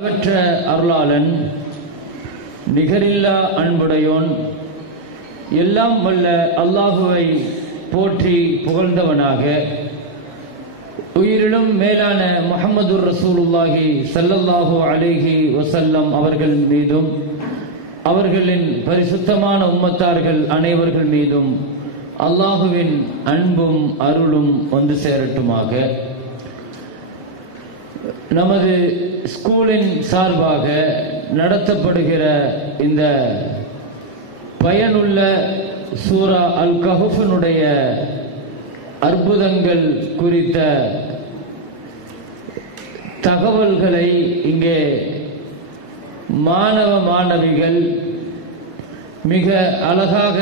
அளவற்ற அருளாளன், நிகரில்லா அன்புடையோன், எல்லாம் வல்ல அல்லாஹுவை போற்றி புகழ்ந்தவனாக உயிரிலும் மேலான முஹம்மதுர் ரசூலுல்லாஹி ஸல்லல்லாஹு அலைஹி வஸல்லம் அவர்கள் மீதும் அவர்களின் பரிசுத்தமான உம்மத்தார்கள் அனைவர்கள் மீதும் அல்லாஹுவின் அன்பும் அருளும் வந்து சேரட்டுமாக. நமது ஸ்கூலின் சார்பாக நடத்தப்படுகிற இந்த பயனுள்ள சூரா அல் கஹ்ஃபினுடைய அற்புதங்கள் குறித்த தகவல்களை இங்கே மாணவ மாணவிகள் மிக அழகாக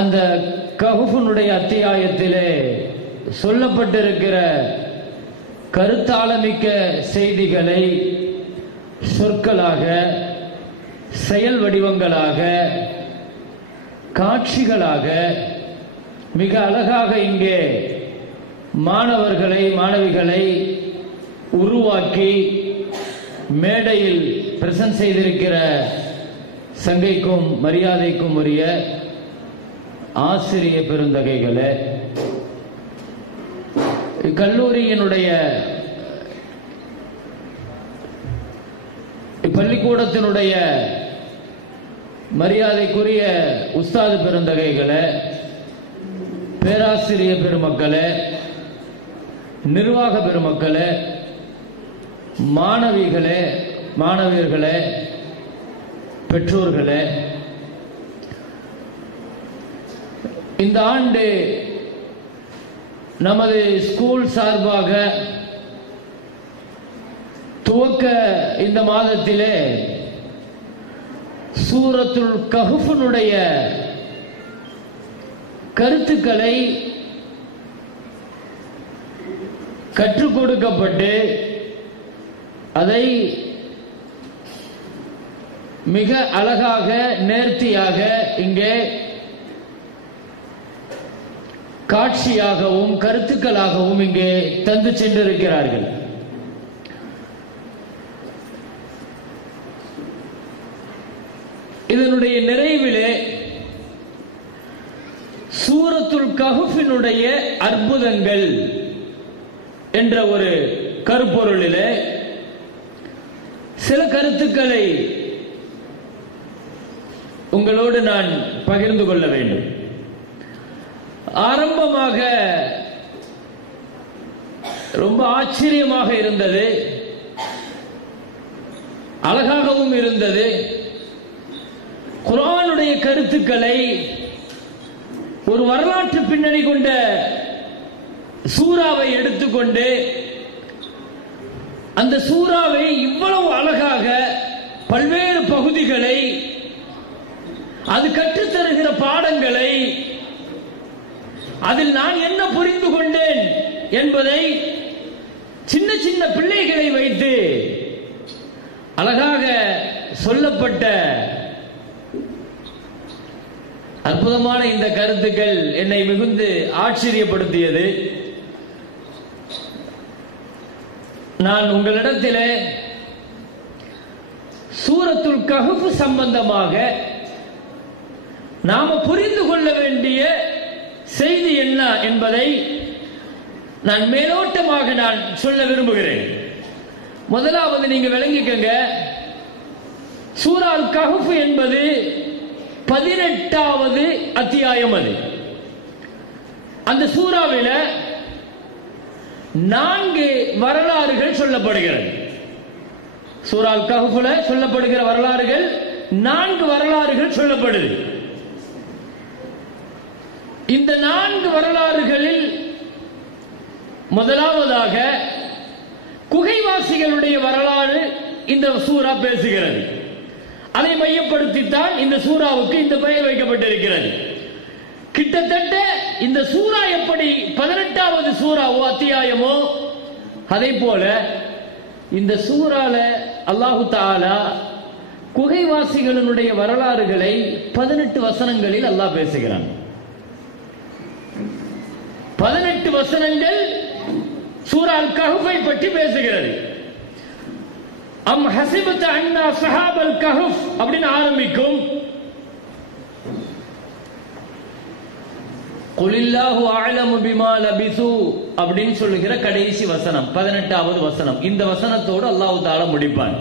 அந்த கஹ்ஃபினுடைய அத்தியாயத்திலே சொல்லப்பட்டிருக்கிற கருத்தாளமிக்க செய்திகளை சொற்களாக, செயல் வடிவங்களாக, காட்சிகளாக மிக அழகாக இங்கே மாணவர்களை மாணவிகளை உருவாக்கி மேடையில் பிரசன்ட் செய்திருக்கிற சங்கைக்கும் மரியாதைக்கும் உரிய ஆசிரிய பெருந்தகைகளே, கல்லூரியினுடைய பள்ளிக்கூடத்தினுடைய மரியாதைக்குரிய உஸ்தாது பெருந்தகைகளே, பேராசிரிய பெருமக்களே, நிர்வாக பெருமக்களே, மாணவிகளே, மாணவியர்களே, பெற்றோர்களே, இந்த ஆண்டு நமது ஸ்கூல் சார்பாக துவக்க இந்த மாதத்திலே சூரத்துல் கஹ்ஃபினுடைய கருத்துக்களை கற்றுக் கொடுக்கப்பட்டு அதை மிக அழகாக நேர்த்தியாக இங்கே காட்சியாகவும் கருத்துக்களாகவும் இங்கே தந்து சென்றிருக்கிறார்கள். இதனுடைய நிறைவிலே சூரத்துல் கஹ்ஃபினுடைய அற்புதங்கள் என்ற ஒரு கருப்பொருளிலே சில கருத்துக்களை உங்களோடு நான் பகிர்ந்து கொள்ள வேண்டும். ஆரம்பமாக ரொம்ப ஆச்சரியமாக இருந்தது, அழகாகவும் இருந்தது. குர்ஆனுடைய கருத்துக்களை ஒரு வரலாற்று பின்னணி கொண்ட சூறாவை எடுத்துக்கொண்டு அந்த சூறாவை இவ்வளவு அழகாக பல்வேறு பகுதிகளை, அது கற்றுத்தருகிற பாடங்களை, அதில் நான் என்ன புரிந்து கொண்டேன் என்பதை சின்ன சின்ன பிள்ளைகளை வைத்து அழகாக சொல்லப்பட்ட அற்புதமான இந்த கருத்துக்கள் என்னை மிகுந்து ஆச்சரியப்படுத்தியது. நான் உங்களிடத்திலே சூரத்துல் கஹ்ஃப் சம்பந்தமாக நாம புரிந்து கொள்ள வேண்டிய செய்தி என்ன என்பதை நான் மேலோட்டமாக நான் சொல்ல விரும்புகிறேன். முதலாவது நீங்க விளங்கிக்கங்க, சூரா அல் கஹ்ஃப் என்பது 18வது அத்தியாயம். அது அந்த சூறாவில 4 வரலாறுகள் சொல்லப்படுகிறது. சூரா அல் கஹ்ஃப்ல சொல்லப்படுகிற வரலாறுகள் 4 வரலாறுகள் சொல்லப்படுது. இந்த 4 வரலாறுகளில் முதலாவதாக குகைவாசிகளுடைய வரலாறு இந்த சூரா பேசுகிறது. அதை மையப்படுத்தித்தான் இந்த சூறாவுக்கு இந்த பெயர் வைக்கப்பட்டிருக்கிறது. கிட்டத்தட்ட இந்த சூரா எப்படி 18வது சூறாவோ அத்தியாயமோ அதே போல இந்த சூறால அல்லாஹு தஆலா குகைவாசிகளுடைய வரலாறுகளை 18 வசனங்களில் அல்லாஹ் பேசுகிறான். 18 வசனங்கள் சூரா அல் கஹ்ஃபை பற்றி பேசுகிறது. அம் ஹஸிபத அன்னா ஸஹாபல் கஹஃப் அப்படின்னு ஆரம்பிக்கும். குலில்லாஹு அஅலமு பிமா லபிஸு அப்படின்னு சொல்லுகிற கடைசி வசனம் 18வது வசனம். இந்த வசனத்தோடு அல்லாஹ் தஆலா முடிப்பான்.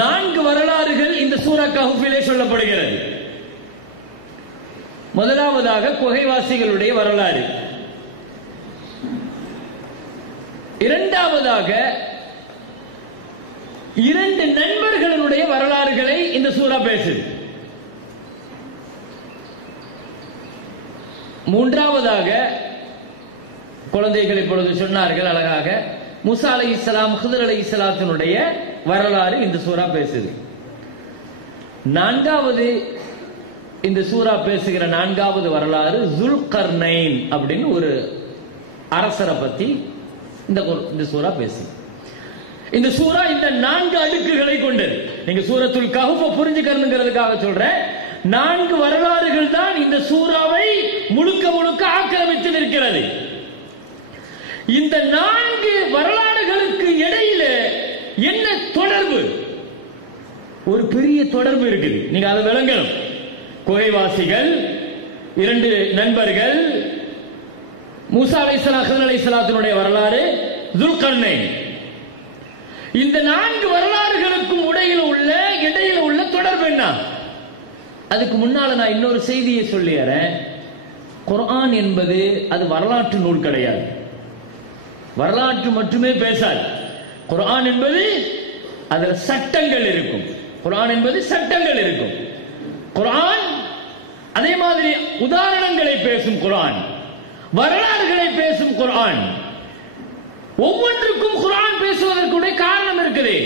நான்கு வரலாறுகள் இந்த சூரா கஹ்ஃபிலே சொல்லப்படுகிறது. முதலாவதாக குகைவாசிகளுடைய வரலாறு, இரண்டாவதாக இரண்டு நண்பர்களுடைய வரலாறுகளை இந்த சூரா பேசுது, மூன்றாவதாக குழந்தைகள் இப்பொழுது சொன்னார்கள் அழகாக, மூசா அலைஹிஸ்ஸலாம் ஹிதர் அலைஹிஸ்ஸலாத்தினுடைய வரலாறு இந்த சூரா பேசுது. நான்காவது இந்த சூரா பேசுகிற நான்காவது வரலாறு ஜுல்கர்னைன் அப்படின்னு ஒரு அரசரை பத்தி இந்த சூரா பேசு. இந்த சூரா இந்த நான்கு அடுக்குகளை கொண்டது. நீங்க சூரத்துல் கஹ்ஃப புரிஞ்சுக்கணுங்கிறதுக்காக சொல்றேன். நான்கு வரலாறுகள் தான் இந்த சூராவை முழுக்க முழுக்க ஆக்கிரமித்து நிற்கிறது. இந்த நான்கு வரலாறுகளுக்கு இடையில என்ன தொடர்பு? ஒரு பெரிய தொடர்பு இருக்குது. நீங்க அதை விளங்கணும். குகைவாசிகள், இரண்டு நண்பர்கள், மூசா அலைஹிஸ்ஸலாம் ஹிதர் அலைஹிஸ்ஸலாத்தினுடைய வரலாறு, துல்கர்னைன். இந்த நான்கு வரலாறுகளுக்கும் இடையில உள்ள தொடர்பு என்ன? அதுக்கு முன்னால நான் இன்னொரு செய்தியை சொல்லிடுறேன். குர்ஆன் என்பது அது வரலாற்று நூல் கிடையாது, வரலாற்று மட்டுமே பேசாது. குர்ஆன் என்பது அதுல சட்டங்கள் இருக்கும். குர்ஆன் என்பது சட்டங்கள் இருக்கும். குர்ஆன் அதே மாதிரி உதாரணங்களை பேசும் குர்ஆன், வரலாறுகளை பேசும் குர்ஆன். ஒவ்வொன்றுக்கும் குர்ஆன் பேசுவதற்குடைய காரணம் இருக்குது.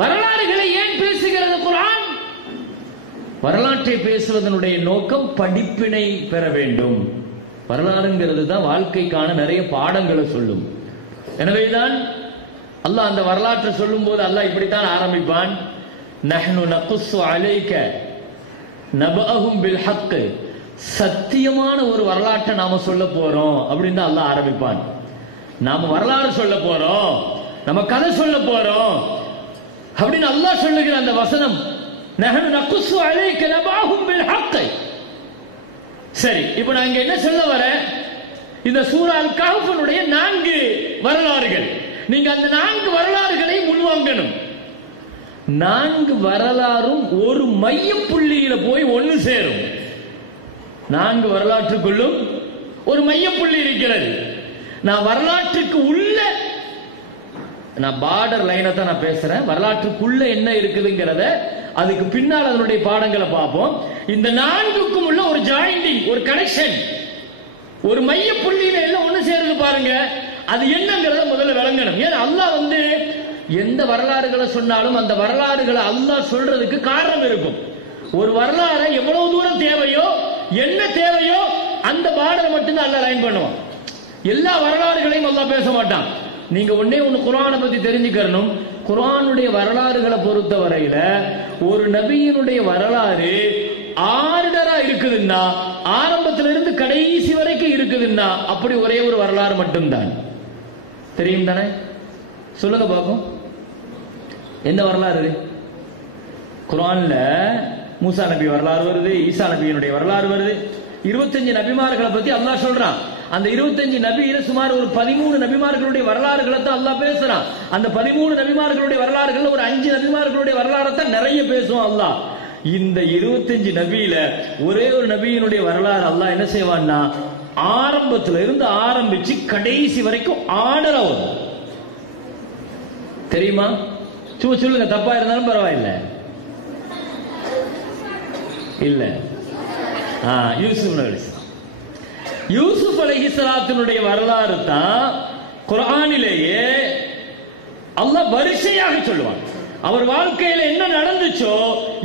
வரலாறுகளை ஏன் பேசுகிறது குர்ஆன்? வரலாற்றை பேசுவதனுடைய நோக்கம் படிப்பினை பெற வேண்டும். வரலாறுங்கிறது தான் வாழ்க்கைக்கான நிறைய பாடங்களை சொல்லும். எனவேதான் அல்லாஹ் அந்த வரலாற்றை சொல்லும் போது அல்லாஹ் இப்படித்தான் ஆரம்பிப்பான். நஹ்னு நகுஸ்ஸு அலைக நபஅஹும் பில் ஹக். சத்தியமான ஒரு வரலாற்றை நாம சொல்ல போறோம் அப்படின்னு தான் அல்லாஹ் ஆரம்பிப்பான். நாம வரலாறு சொல்ல போறோம், நம்ம கதை சொல்ல போறோம் அப்படின்னு அல்லாஹ் சொல்லுகிற அந்த வசனம் நஹ்னு நகுஸ்ஸு அலைக நபஅஹும் பில் ஹக். சரி, இப்போ நான் இங்க என்ன சொல்ல வரேன்? இந்த சூரா அல் கஹ்ஃபுடைய நான்கு வரலாறுகள், நீங்க அந்த நான்கு வரலாறுகளை முன்வாங்கணும். நான்கு வரலாறும் ஒரு மைய புள்ளியில போய் ஒன்னு சேரும். நான்கு வரலாற்றுக்குள்ளும் ஒரு மைய புள்ளி இருக்கிறது. நான் வரலாற்றுக்கு உள்ள, நான் பார்டர் லைனை தான் நான் பேசுறேன். வரலாற்றுக்குள்ள என்ன இருக்குதுங்கிறத அதுக்கு பின்னால் அதனுடைய பாடங்களை பார்ப்போம். இந்த நான்குக்கும் உள்ள ஒரு ஜாயிண்டிங், ஒரு கனெக்ஷன், ஒரு மைய புள்ளியில எல்லாம் ஒண்ணு சேருது பாருங்க. அது என்னங்கிறத முதல்ல விளங்கணும். ஏன்னா அல்லாஹ் எந்த வரலாறுகளை சொன்னாலும் அந்த வரலாறுகளை அல்லாஹ் சொல்றதுக்கு காரணம் இருக்கும். ஒரு வரலாறு எவ்வளவு தூரம் தேவையோ, என்ன தேவையோ அந்த பார்டரை மட்டும்தான் அல்லாஹ் லைன் பண்ணுவான். எல்லா வரலாறுகளையும் அல்லாஹ் பேச மாட்டான். நீங்க ஒண்ணே ஒண்ணு குர்ஆனை பத்தி தெரிஞ்சுக்கணும். குர்ஆனுடைய வரலாறுகளை பொறுத்த வரையில ஒரு நபியினுடைய வரலாறு ஆர்டரா இருக்குதுன்னா, ஆரம்பத்திலிருந்து கடைசி வரைக்கும் இருக்குதுன்னா அப்படி ஒரே ஒரு வரலாறு மட்டும்தான். தெரியும் தானே? சொல்லுங்க பாப்போம், என்ன வரலாறு? குர்ஆன்ல மூசா நபி வரலாறு வருது, ஈசா நபியினுடைய வரலாறு வருது. 25 நபிமார்களை பத்தி அல்லாஹ் சொல்றான். அந்த 25 நபியில சுமார் ஒரு 13 நபிமார்களுடைய வரலாறுகளை தான் அல்லாஹ் பேசுறான். அந்த 13 நபிமார்களுடைய வரலாறுகள் ஒரு 5 நபிமார்களுடைய வரலாறை தான் நிறைய பேசுவான் அல்லாஹ். இந்த 25 நபியில ஒரே ஒரு நபியினுடைய வரலாறு அல்லாஹ் என்ன செய்வான்னா, ஆரம்பத்துல இருந்து ஆரம்பிச்சு கடைசி வரைக்கும் ஆர்டரா வரும். தெரியுமா? சும்மா சொல்லுங்க, தப்பா இருந்தாலும் பரவாயில்ல. இல்ல, யூசுப் அலைஹிஸ்ஸலாத்தினுடைய வரலாறு தான் குர்ஆனிலேயே அல்லாஹ் வரிசையாக சொல்லுவான். அவர் வாழ்க்கையில என்ன நடந்துச்சோ,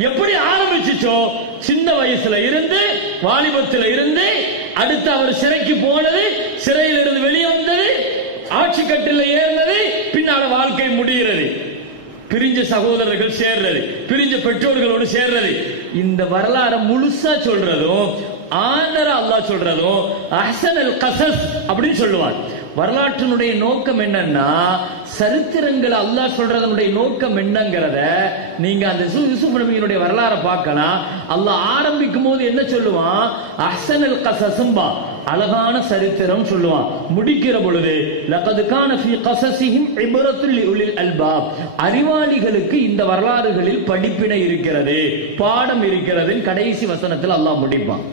எப்படி ஆரம்பிச்சுச்சோ, சின்ன வயசுல இருந்து, வாலிபத்துல இருந்து, அடுத்து அவர் சிறைக்கு போனது, சிறையில் இருந்து வெளியே வந்தது, ஆட்சி கட்டில ஏறினது, பின்னால வாழ்க்கை முடிகிறது, பிரிஞ்ச சகோதரர்கள் சேர்றது, பிரிஞ்ச பெற்றோர்களோடு சேர்றது. இந்த வரலாறு முழுசா சொல்றதும் ஆண்டரா அல்லாஹ் சொல்றதும் அஹ்ஸனல் கஸஸ் அப்படின்னு சொல்லுவார். வரலாற்றினுடைய நோக்கம் என்னன்னா, சரித்திரங்கள் அல்லாஹ் சொல்றதனுடைய நோக்கம் என்னங்கிறத நீங்க அந்த யூசுப் நபியினுடைய வரலாறை பார்க்கலாம். அல்லாஹ் ஆரம்பிக்கும் போது என்ன சொல்லுவான்? அஹ்ஸனுல் கஸஸும்பா, அழகான சரித்திரம் சொல்லுவான். முடிக்கிற பொழுது லகத் கான ஃபீ கஸஸிஹிம் இப்ரத்துல் லிஉலில் அல்பாப், அறிவாளிகளுக்கு இந்த வரலாறுகளில் படிப்பினை இருக்கிறது, பாடம் இருக்கிறது. கடைசி வசனத்தில் அல்லாஹ் முடிப்பான்.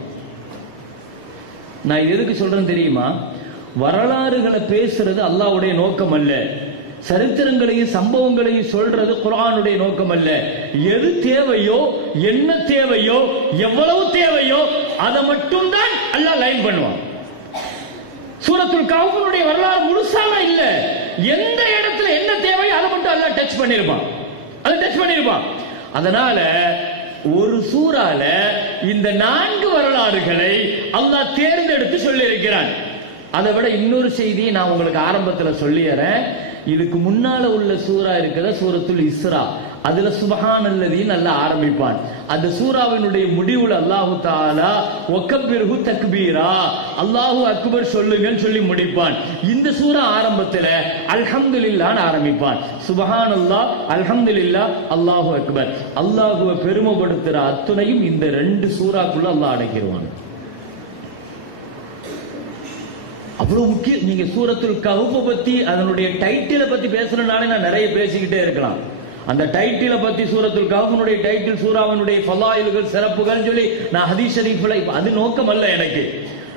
நான் எதுக்கு சொல்றேன் தெரியுமா? வரலாறுகளை பேசுறது அல்லாஹ்வுடைய நோக்கம் அல்ல, சரித்திரங்களையும் சம்பவங்களையும் சொல்றது குர்ஆனுடைய நோக்கம் அல்ல. எது தேவையோ, என்ன தேவையோ, எவ்வளவு தேவையோ அதை மட்டும் தான் அல்லாஹ் லைன் பண்ணுவான். சூரத்துல் கஹ்ஃபுடைய வரலாறு முழுசாக இல்ல, எந்த இடத்துல என்ன தேவையோ அதை மட்டும் அல்லாஹ் டச் பண்ணிருப்பான், அதை டச் பண்ணிருப்பான். அதனால ஒரு சூறால இந்த 4 வரலாறுகளை அல்லாஹ் தேர்ந்தெடுத்து சொல்லி இருக்கிறான். அதை விட இன்னொரு செய்தியை நான் உங்களுக்கு ஆரம்பத்தில் சொல்லிடுறேன். இதுக்கு முன்னால உள்ள சூரா இருக்கிற சூரத்துல் இஸ்ரா, அதுல சுப்ஹானல்லதீன் அல்லாஹ் ஆரம்பிப்பான். அந்த சூராவினுடைய முடிவுல அல்லாஹு தஆலா வக்கபிர்ஹு தக்பீரா, அல்லாஹு அக்பர் சொல்லுங்கன்னு சொல்லி முடிப்பான். இந்த சூரா ஆரம்பத்துல அல்ஹம்துலில்லாஹ்னு ஆரம்பிப்பான். சுப்ஹானல்லாஹ், அல்ஹம்துலில்லாஹ், அல்லாஹு அக்பர். அல்லாஹ்வை பெருமைப்படுத்துற அத்துணையும் இந்த 2 சூறாக்குள்ள அல்லாஹ் அடக்கிடுவான். அவ்வளவு முக்கியம். நீங்க சூரத்துல் கஹ்ஃப் பத்தி, அதனுடைய டைட்டிலை பத்தி பேசுறதுனால நான் நிறைய பேசிக்கிட்டே இருக்கலாம். அந்த டைட்டிலை பத்தி, சூரத்துல் கஹ்ஃபுடைய டைட்டில், சூராவினுடைய ஃபலாயில்கள், சிறப்புகள் சொல்லி நான் ஹதீஸ் ஷரீஃப்ல, அது நோக்கம் அல்ல எனக்கு.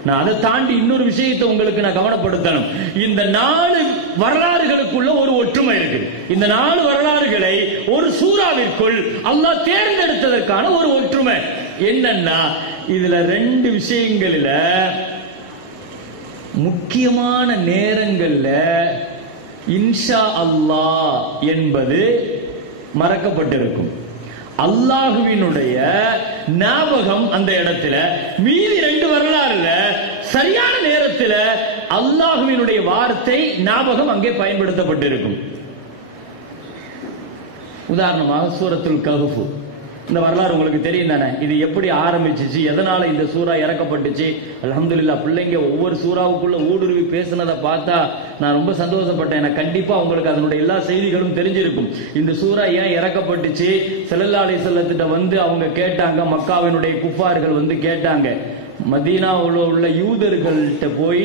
நான் அதை தாண்டி இன்னொரு விஷயத்தை உங்களுக்கு நான் கவனப்படுத்தணும். இந்த 4 வரலாறுகளுக்குள்ள ஒரு ஒற்றுமை இருக்கு. இந்த 4 வரலாறுகளை ஒரு சூறாவிற்குள் அல்லாஹ் தேர்ந்தெடுத்ததற்கான ஒரு ஒற்றுமை என்னன்னா, இதுல 2 விஷயங்கள்ல முக்கியமான நேரங்கள்ல இன்ஷா அல்லாஹ் என்பது மறக்கப்பட்டிருக்கும். அல்லாஹுவினுடைய ஞாபகம் அந்த இடத்துல, மீதி 2 வரலாறுல சரியான நேரத்துல அல்லாஹுவினுடைய வார்த்தை ஞாபகம் அங்கே பயன்படுத்தப்பட்டிருக்கும். உதாரணமாக சூரத்துல் கஹ்ஃப், இந்த வரலாறு உங்களுக்கு தெரியும் தானே? இது எப்படி ஆரம்பிச்சிச்சு, எதனால இந்த சூரா இறக்கப்பட்டுச்சு? அல்ஹம்துலில்லாஹ், பிள்ளைங்க ஒவ்வொரு சூறாவுக்குள்ள ஊடுருவி பேசினதை பார்த்தா நான் ரொம்ப சந்தோஷப்பட்டேன். எனக்கு கண்டிப்பா உங்களுக்கு அதனுடைய எல்லா செய்திகளும் தெரிஞ்சிருக்கும். இந்த சூரா ஏன் இறக்கப்பட்டுச்சு, ஸல்லல்லாஹு அலைஹி வஸல்லம் வந்து அவங்க கேட்டாங்க, மக்காவினுடைய குஃபார்கள் வந்து கேட்டாங்க. மதீனாவுல உள்ள யூதர்கள்ட்ட போய்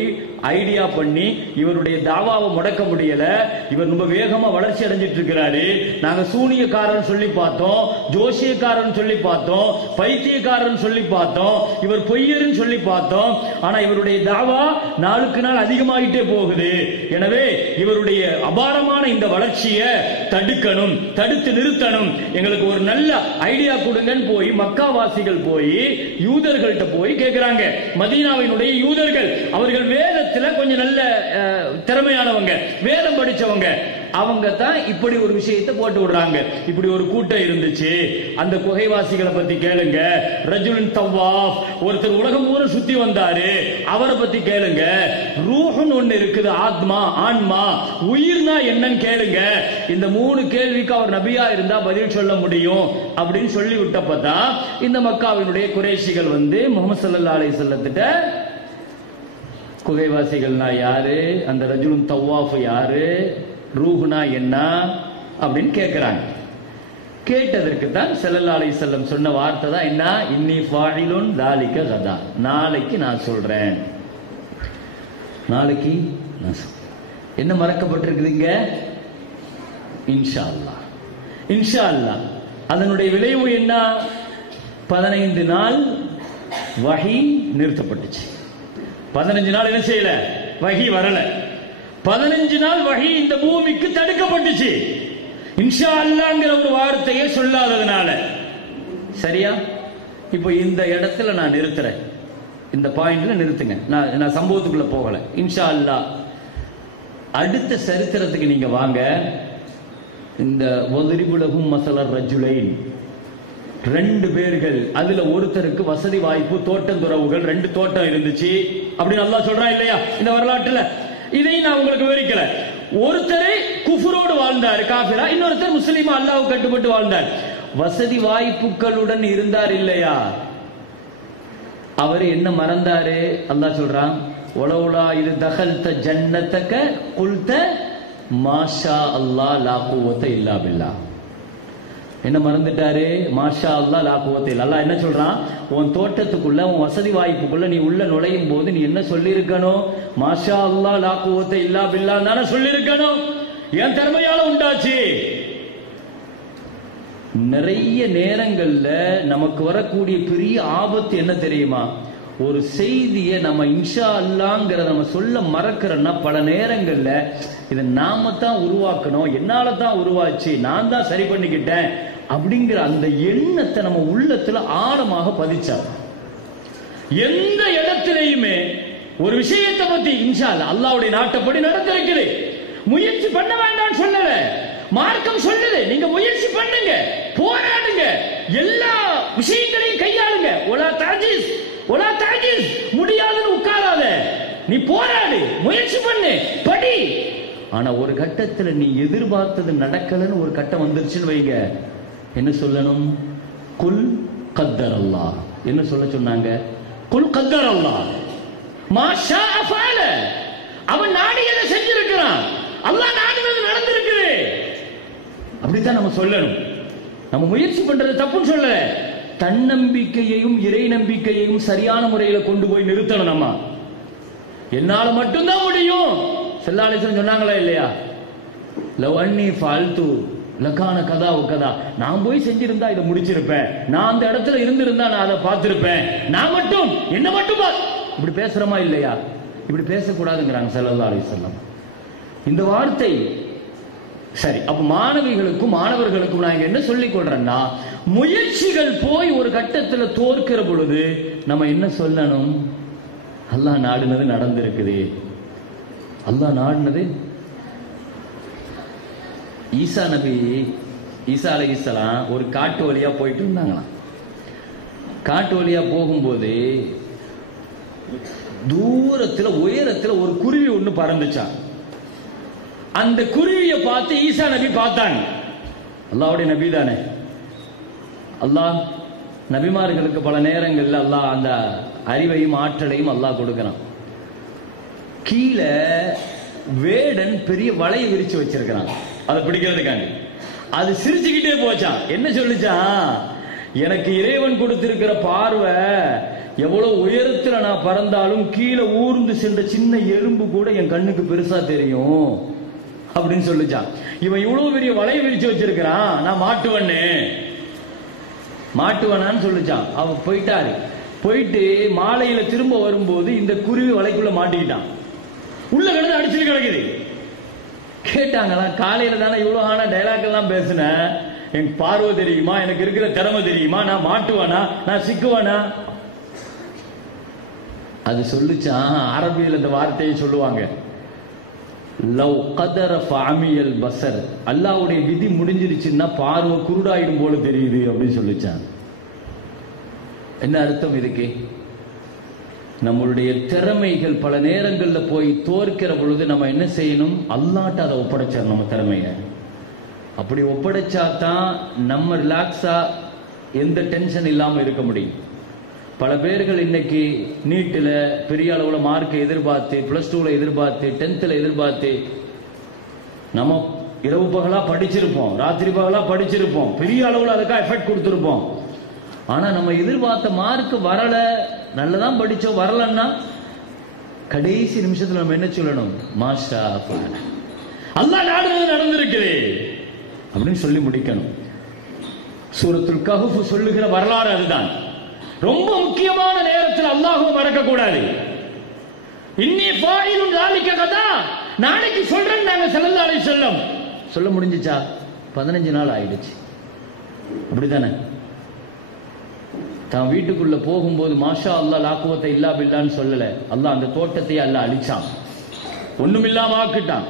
ஐடியா பண்ணி இவருடைய தாவாவை முடக்க முடியல, இவர் ரொம்ப வேகமா வளர்ச்சி அடைஞ்சிட்டு இருக்கிறாரு, நாங்க சூனியக்காரன் சொல்லி பார்த்தோம், ஜோசியக்காரன் சொல்லி பார்த்தோம், பைத்தியக்காரன் சொல்லி பார்த்தோம், இவர் பொய்யர்னு சொல்லி பார்த்தோம், ஆனா இவருடைய தாவா நாளுக்கு நாள் அதிகமாகிட்டே போகுது. எனவே இவருடைய அபாரமான இந்த வளர்ச்சியை தடுக்கணும், தடுத்து நிறுத்தணும், எங்களுக்கு ஒரு நல்ல ஐடியா கொடுங்கன்னு போய் மக்காவாசிகள் போய் யூதர்கள்ட்ட போய் கேட்கிறாங்க. மதீனாவினுடைய யூதர்கள், அவர்கள் வேதத்துல கொஞ்சம் நல்ல திறமையானவங்க, வேதம் படிச்சவங்க, அவங்க தான் இப்படி ஒரு விஷயத்தை போட்டு விடுறாங்க. இப்படி ஒரு கூட்டம் இருந்துச்சு, அந்த குகைவாசிகளை பத்தி கேளுங்க. ரஜுலுன் தவாஃப், ஒருத்தர் உலகம் பூரா சுத்தி வந்தாரு, அவரை பத்தி கேளுங்க. ரூஹுன்னு ஒண்ணு இருக்குது, ஆத்மா, ஆன்மா, உயிர்னா என்னன்னு கேளுங்க. இந்த 3 கேள்விக்கு அவர் நபியா இருந்தா பதில் சொல்ல முடியும் அப்படின்னு சொல்லி விட்டப்பதான் இந்த மக்காவினுடைய குறைஷிகள் வந்து முஹம்மது ஸல்லல்லாஹு அலைஹி வஸல்லத்திட்ட குகைவாசிகள்னா யாரு, அந்த ரஜுலுன் தவாஃப் யாரு, ரூஹுனா என்ன அப்படின்னு கேட்கிறாங்க. கேட்டதற்கு தான் ஸல்லல்லாஹு அலைஹி வஸல்லம் சொன்ன வார்த்தை தான் என்ன, இன்னி ஃபாயிலுன் தாலிக கதா, நாளைக்கு நான் சொல்றேன். நாளைக்கு என்ன மறக்கப்பட்டிருக்குதுங்க? இன்ஷா அல்லாஹ். இன்ஷா அல்லாஹ். அதனுடைய விளைவு என்ன? 15 நாள் வஹி நிறுத்தப்பட்டுச்சு. 15 நாள் என்ன செய்யல? வஹி வரல. 15 நாள் வஹி இந்த பூமிக்கு தடுக்கப்பட்டுச்சு, இன்ஷா அல்லாஹ்ங்கிற ஒரு வார்த்தையை சொல்லாததுனால. சரியா? இப்போ இந்த இடத்துல நான் நிறுத்துறேன், இந்த பாயிண்ட்ல நிறுத்துங்க. நான் சம்பவத்துக்குள்ள போகல. இன்ஷா அல்லாஹ் அடுத்த சரித்திரத்துக்கு நீங்க வாங்க. இந்த வதரிபுலஹும் மஸலர் ரஜுலைன், 2 பேர்கள், அதுல ஒருத்தருக்கு வசதி வாய்ப்பு, தோட்டம் துறவுகள், 2 தோட்டம் இருந்துச்சு அப்படின்னு அல்லாஹ் சொல்றான் இல்லையா இந்த வரலாற்றுல? இதை நான் உங்களுக்கு விவரிக்கல. ஒருத்தர் குஃபரோடு வாழ்ந்தார், காஃபிரா, இன்னொருத்தர் முஸ்லிமா அல்லாஹ்வுக்கு கட்டுப்பட்டு வாழ்ந்தார். வசதி வாய்ப்புகளுடன் இருந்தார் இல்லையா? அவர் என்ன மறந்தாரு? அல்லாஹ் சொல்றான் வலவுலா இது தகல்த ஜன்னத்தக குல்த மாஷா அல்லாஹ் லா குவத்த இல்லா பில்லாஹ். என்ன மறந்துட்டாரு? மாஷா அல்லாஹ் லா குவத்த இல்லா. அல்லாஹ் என்ன சொல்றான்? உன் தோட்டத்துக்குள்ள, உன் வசதி வாய்ப்புக்குள்ள நீ உள்ள நுழையும் போது நீ என்ன சொல்லி இருக்கணும்? மாஷா அல்லாஹ் லா குவத்த இல்லா பில்லாஹ் தானே சொல்லி இருக்கணும். என் திறமையால உண்டாச்சு. நிறைய நேரங்கள்ல நமக்கு வரக்கூடிய பெரிய ஆபத்து என்ன தெரியுமா? ஒரு செய்தியை நம்ம இன்ஷா அல்லாஹ்ங்கறத நம்ம சொல்ல மறக்கிறோம்னா பல நேரங்கள்ல இதை நாம தான் உருவாக்கணும், என்னால தான் உருவாச்சு, நான் தான் சரி பண்ணிக்கிட்டேன் அப்படிங்கிற அந்த எண்ணத்தை நம்ம உள்ளத்துல ஆழமாக பதிச்சோம். எந்த இடத்திலையுமே ஒரு விஷயத்தை பத்தி இன்ஷா அல்லாஹ் அல்லாஹ்வுடைய நாட்டப்படி நடந்திருக்குது, முயற்சி பண்ண வேண்டாம்னு சொல்லல. மார்க்கம் சொல்லுது நீங்க முயற்சி பண்ணுங்க, போராடுங்க, எல்லா விஷயங்களையும் கையாளுங்க. ஒலா தாஜிஸ், ஒலா தாஜிஸ், முடியாதுன்னு உட்காராத, நீ போராடு, முயற்சி பண்ணு, படி. ஆனா ஒரு கட்டத்துல நீ எதிர்பார்த்தது நடக்கலன்னு ஒரு கட்டம் வந்துருச்சுன்னு வைங்க, என்ன சொல்லணும்? குல் கத்தர் அல்லாஹ். என்ன சொல்ல சொன்னாங்க? குல் கத்தர் அல்லாஹ் மா ஷாஅ ஃபஅல. அவன் நாடியதை செஞ்சிருக்கிறான், அல்லாஹ் நாடினது நடந்திருக்குது. அப்படித்தான் நம்ம சொல்லணும். நம்ம முயற்சி பண்றது தப்புன்னு சொல்லல. தன்னம்பிக்கையையும் இறை நம்பிக்கையையும் சரியான முறையில கொண்டு போய் நிறுத்தணும். நம்ம என்னால மட்டும்தான் முடியும். ஸல்லல்லாஹு அலைஹி வஸல்லம் சொன்னாங்களா இல்லையா? லவ் அன்னி ஃபால்து லகான கதா கதா. நான் போய் செஞ்சிருந்தா இதை முடிச்சிருப்பேன், நான் அந்த இடத்துல இருந்திருந்தா நான் அதை பார்த்திருப்பேன், நான் மட்டும் என்ன மட்டும் இப்படி பேசுறோமா இல்லையா? இப்படி பேசக்கூடாதுங்கிறாங்க ஸல்லல்லாஹு அலைஹி வஸல்லம். இந்த வார்த்தை சரி. அப்ப மாணவிகளுக்கும் மாணவர்களுக்கும் நான் என்ன சொல்லிக் கொள்றேன்னா, முயற்சிகள் போய் ஒரு கட்டத்துல தோற்கிற பொழுது நம்ம என்ன சொல்லணும்? அல்லாஹ் நாடினது நடந்திருக்குது. அல்லாஹ் நாடினது. ஈசா நபி, ஈசா அலைஹிஸ்ஸலாம் ஒரு காட்டு வழியா போயிட்டு இருந்தாங்களாம். காட்டு வழியா போகும்போது தூரத்துல உயரத்துல ஒரு குருவி ஒண்ணு பறந்துச்சான். அந்த குருவியை பார்த்து ஈசா நபி பார்த்தாங்க. அல்லாஹ்வுடைய நபி தானே. அல்லாஹ் நபிமார்களுக்கு பல நேரங்கள்ல அல்லாஹ் அந்த அறிவையும் ஆற்றலையும் அல்லாஹ் கொடுக்கிறான். கீழே வேடன் பெரிய வலையை விரிச்சு வச்சிருக்கிறான் அதை பிடிக்கிறதுக்காண்டி. அது சிரிச்சுக்கிட்டே போச்சான். என்ன சொல்லுச்சான்? எனக்கு இறைவன் கொடுத்திருக்கிற பார்வை எவ்வளவு உயரத்துல நான் பறந்தாலும் கீழே ஊர்ந்து சென்ற சின்ன எறும்பு கூட என் கண்ணுக்கு பெருசா தெரியும் அப்படின்னு சொல்லுச்சான். இவன் இவ்வளவு பெரிய வலையை விரிச்சு வச்சிருக்கிறான், நான் மாட்டுவனான்னு சொல்லுச்சான். அவன் போயிட்டாரு. போயிட்டு மாலையில திரும்ப வரும்போது இந்த குருவி வலைக்குள்ள மாட்டிக்கிட்டான். உள்ள கிடந்து அடிச்சுட்டு கிடக்குது. கேட்டாங்களா, காலையில தானே இவ்வளவு ஆனா டைலாக் எல்லாம் பேசுன, எனக்கு பார்வை தெரியுமா, எனக்கு இருக்கிற திறமை தெரியுமா, நான் மாட்டுவானா, நான் சிக்குவானா? அது சொல்லுச்சான். அரபியில் இந்த வார்த்தையை சொல்லுவாங்க, லவ் கதர ஃபஅமியல் பஸர். அல்லாஹ்வுடைய விதி முடிஞ்சிருச்சுன்னா பார்வை குருடாயிடும் போல தெரியுது அப்படின்னு சொல்லிச்சான். என்ன அர்த்தம் இதுக்கு? நம்மளுடைய திறமைகள் பல நேரங்கள்ல போய் தோற்கிற பொழுது நம்ம என்ன செய்யணும்? அல்லாஹ்ட்ட அதை ஒப்படைச்சோம். நம்ம திறமைய அப்படி ஒப்படைச்சாதான் நம்ம ரிலாக்ஸா எந்த டென்ஷன் இல்லாம இருக்க முடியும். பல பேர்கள் இன்னைக்கு நீட்ல பெரிய அளவுல மார்க்கை எதிர்பார்த்து, பிளஸ் டூல எதிர்பார்த்து, 10th எதிர்பார்த்து, நம்ம இரவு பகலா படிச்சிருப்போம், ராத்திரி பகலா படிச்சிருப்போம், பெரிய அளவுல அதுக்காக எஃபெக்ட் கொடுத்திருப்போம். ஆனா நம்ம எதிர்பார்த்த மார்க் வரல, நல்லதான் படிச்சோம், வரலன்னா கடைசி நிமிஷத்துல நம்ம என்ன சொல்லணும்? மாஷா அல்லாஹ், அல்லாஹ் நாடுனது நடந்திருக்குது அப்படின்னு சொல்லி முடிக்கணும். சூரத்துல் கஹ்ஃப் சொல்லுகிற வரலாறு அதுதான். ரொம்ப முக்கியமான நேரத்தில் அல்லாஹ்வை மறக்க கூடாது. இன்னி ஃபாயிலுன் ஸாலிக கதா, நாளைக்கு சொல்றேன் நாங்க ஸல்லல்லாஹு அலைஹி வஸல்லம். சொல்ல முடிஞ்சுச்சா? 15 நாள் ஆயிடுச்சு. அப்படிதானே? தான் வீட்டுக்குள்ள போகும்போது மாஷா அல்லாஹ் லா குவத்த இல்லா பில்லான்னு சொல்லல. அல்லாஹ் அந்த தோட்டத்தை அல்லாஹ் அழிச்சான், ஒண்ணுமில்லாம ஆக்கிட்டான்.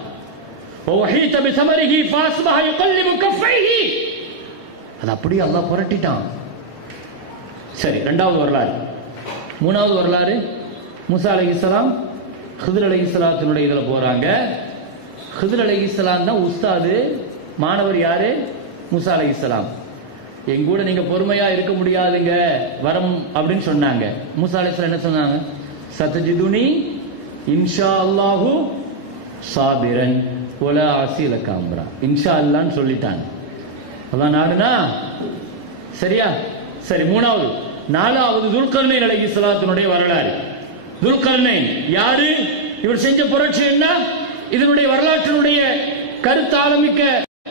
வஹீத பிஸமரிஹி ஃபாஸ்பஹ யுகல்லிபு கஃபைஹி, அது அப்படியே அல்லாஹ் புரட்டிட்டான். சரி, இரண்டாவது வரலாறு. மூணாவது வரலாறு, மூசா அலைஹிஸ்ஸலாம் ஹித்ர் அலைஹிஸ்ஸலாத்தினுடைய இதுல போறாங்க. ஹித்ர் அலைஹிஸ்ஸலாம் தான் உஸ்தாது, மாணவர் யாரு? மூசா அலைஹிஸ்ஸலாம். என் கூட நீங்க பொறுமையா இருக்க முடியாதுங்க, வரம் அப்படின்னு சொன்னாங்க. மூசா அலைஹிஸ்ஸலாம் என்ன சொன்னாங்க? சதஜிதுனி இன்ஷா அல்லாஹு சாபிரன் ஒலா அசீல காம்ரா. இன்ஷா அல்லான்னு சொல்லிட்டாங்க. அதான் நாடுனா சரியா? சரி, மூணாவது. நாலாவது துல்கர்னைன் அலைஹிஸ்ஸலாத்தினுடைய வரலாறு. துல்கர்னைன் யாரு? இவர் செஞ்ச புரட்சி என்ன? இதனுடைய வரலாற்றினுடைய கருத்தாளமிக்க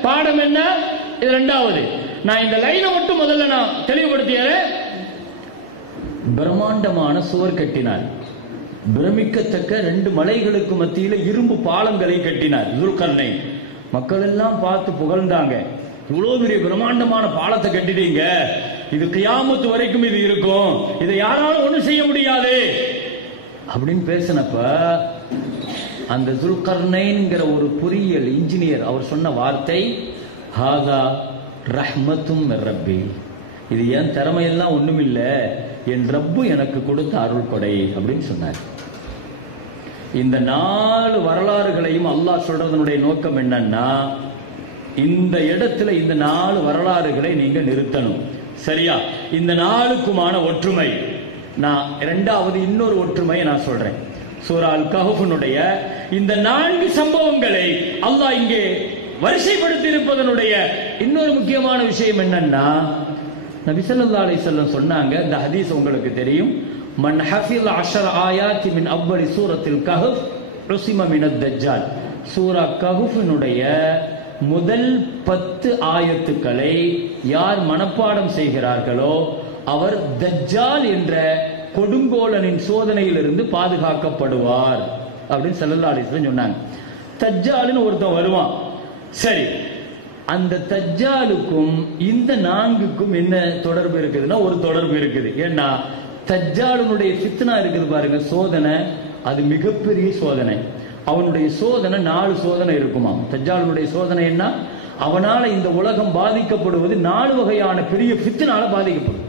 பாடம் என்ன? இது இரண்டாவது. நான் இந்த லைனை மட்டும் முதல்ல நான் தெளிவுபடுத்தியறேன். பிரம்மாண்டமான சுவர் கட்டினார். பிரமிக்கத்தக்க 2 மலைகளுக்கு மத்தியில இரும்பு பாலங்களை கட்டினார் துல்கர்னைன். மக்கள் எல்லாம் பார்த்து புகழ்ந்தாங்க. இவ்வளவு பெரிய பிரம்மாண்டமான பாலத்தை கட்டிட்டீங்க, இது கியாமத் வரைக்கும் இது இருக்கும், இதை யாராலும் ஒண்ணும் செய்ய முடியாது அப்படின்னு பேசினப்ப அந்த துல்கர்னைன்ங்கிற ஒரு பொறியியல் இன்ஜினியர் அவர் சொன்ன வார்த்தை, ஹாதா ரஹ்மத்தும் மிர் ரப்பி, இது என் திறமையெல்லாம் ஒண்ணும் இல்ல, என் ரப்பு எனக்கு கொடுத்த அருள் கொடை அப்படின்னு சொன்னார். இந்த 4 வரலாறுகளையும் அல்லாஹ் சொல்றதனுடைய நோக்கம் என்னன்னா, இந்த இடத்துல இந்த 4 வரலாறுகளை நீங்க நிறுத்தணும். சரியா? இந்த 4க்குமான ஒற்றுமை. நான் இரண்டாவது இன்னொரு ஒற்றுமையை நான் சொல்றேன். சூரா அல் கஹ்ஃபுனுடைய இந்த 4 சம்பவங்களை அல்லாஹ் இங்கே வரிசைப்படுத்தி இருப்பதனுடைய இன்னொரு முக்கியமான விஷயம் என்னன்னா, நபி ஸல்லல்லாஹு அலைஹி வஸல்லம் சொன்னாங்க, இந்த ஹதீஸ் உங்களுக்கு தெரியும், மன் ஹஃபில் 10 ஆயாத்தி மின் அவ்வலி சூரத்தில் கஹ்ஃப் உஸிம மினத் தஜ்ஜால். சூரா கஹ்ஃபினுடைய முதல் 10 ஆயத்துக்களை யார் மனப்பாடம் செய்கிறார்களோ அவர் தஜ்ஜால் என்ற கொடுங்கோலனின் சோதனையிலிருந்து பாதுகாக்கப்படுவார் அப்படின்னு ஸல்லல்லாஹு அலைஹி வஸல்லம் சொன்னாங்க. தஜ்ஜால்னு ஒருத்தன் வருவான். சரி, அந்த தஜ்ஜாலுக்கும் இந்த 4க்கும் என்ன தொடர்பு இருக்குதுன்னா, ஒரு தொடர்பு இருக்குது. ஏன்னா தஜ்ஜாலுடைய ஃபித்னா இருக்குது பாருங்க, சோதனை, அது மிகப்பெரிய சோதனை. அவனுடைய சோதனை 4 சோதனை இருக்குமா. தஜ்ஜாலுடைய சோதனை என்ன? அவனால இந்த உலகம் பாதிக்கப்படுவது 4 வகையான பெரிய ஃபித்னால பாதிக்கப்படும்.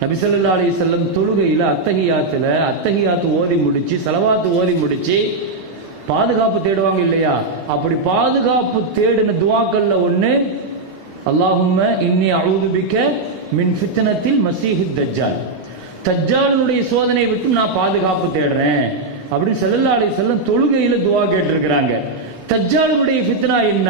நபி ஸல்லல்லாஹு அலைஹி வஸல்லம் தொழுகையில அத்தஹியாத்து ஓதி முடிச்சு, ஸலவாத்து ஓதி முடிச்சு பாதுகாப்பு தேடுவாங்க இல்லையா? அப்படி பாதுகாப்பு தேடின துஆக்கள்ல ஒண்ணு, அல்லாஹும்ம இன்னி அஊது பிக மின் ஃபித்னத்தில் மஸீஹித் தஜ்ஜால், தஜ்ஜாலுடைய சோதனையை விட்டு நான் பாதுகாப்பு தேடுறேன் அப்படின்னு ஸல்லல்லாஹு அலைஹி வஸல்லம் தொழுகையில துஆ கேட்டிருக்கிறாங்க. தஜ்ஜாலுடைய ஃபித்னா என்ன?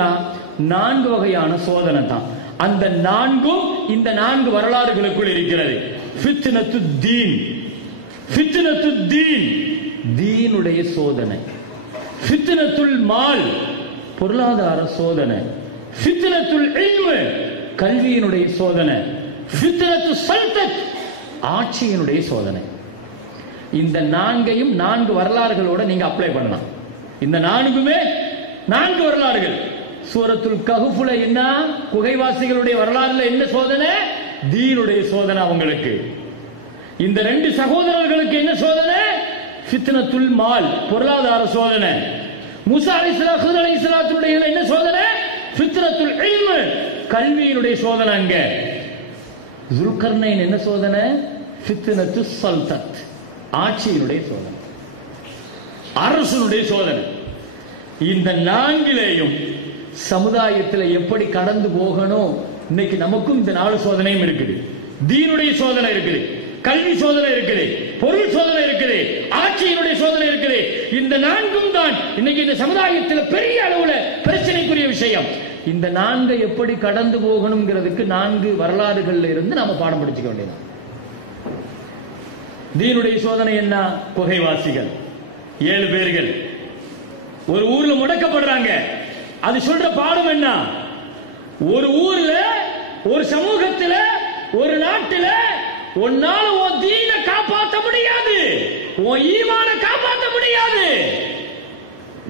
4 வகையான சோதனை தான். அந்த 4ம் இந்த 4 வரலாறுகளுக்குள் இருக்கிறது. ஃபித்னத்துத் தீன், ஃபித்னத்துத் தீன், தீனுடைய சோதனை. ஃபித்னத்துல் மால், பொருளாதார சோதனை. ஃபித்னத்துல் இல்ம், கல்வியினுடைய சோதனை. ஃபித்னத்து ஸல்தத், ஆட்சியினுடைய சோதனை. இந்த 4ஐயும் 4 வரலாறுகளோட நீங்க அப்ளை பண்ணலாம். இந்த 4க்குமே 4 வரலாறுகள். சூரத்துல் கஹ்ஃப்ல என்ன? குகைவாசிகளுடைய வரலாறுல என்ன சோதனை? தீனுடைய சோதனை அவங்களுக்கு. இந்த 2 சகோதரர்களுக்கு என்ன சோதனை? ஃபித்னத்துல் மால், பொருளாதார சோதனை. மூசா அலைஹிஸ்ஸலாத்துடைய என்ன சோதனை? ஃபித்னத்துல் இல்ம், கல்வியினுடைய சோதனை. அங்க துல்கர்னைன் என்ன சோதனை? ஃபித்னத்து ஸல்தத், ஆட்சியினுடைய சோதனை, அரசனுடைய சோதனை. இந்த 4லேயும் சமுதாயத்தில் எப்படி கடந்து போகணும், இன்னைக்கு நமக்கும் இந்த 4 சோதனையும் இருக்குது. தீனுடைய சோதனை இருக்குது, கல்வி சோதனை இருக்குது, பொருள் சோதனை இருக்குது, ஆட்சியினுடைய சோதனை இருக்குது. இந்த 4ம் தான் இன்னைக்கு இந்த சமுதாயத்தில் பெரிய அளவுல பிரச்சனைக்குரிய விஷயம். இந்த 4 எப்படி கடந்து போகணும்ங்கிறதுக்கு 4 வரலாறுகள்ல இருந்து நாம பாடம் படிச்சுக்க வேண்டியது. தீனுடைய சோதனை என்ன? குகைவாசிகள் 7 பேர்கள் ஒரு ஊர்ல முடக்கப்படுறாங்க. அது சொல்ற பாடம் என்ன? ஒரு ஊர்ல, ஒரு சமூகத்துல, ஒரு நாட்டுல உன்னால உன் தீனை காப்பாற்ற முடியாது, உன் ஈமான காப்பாற்ற முடியாது.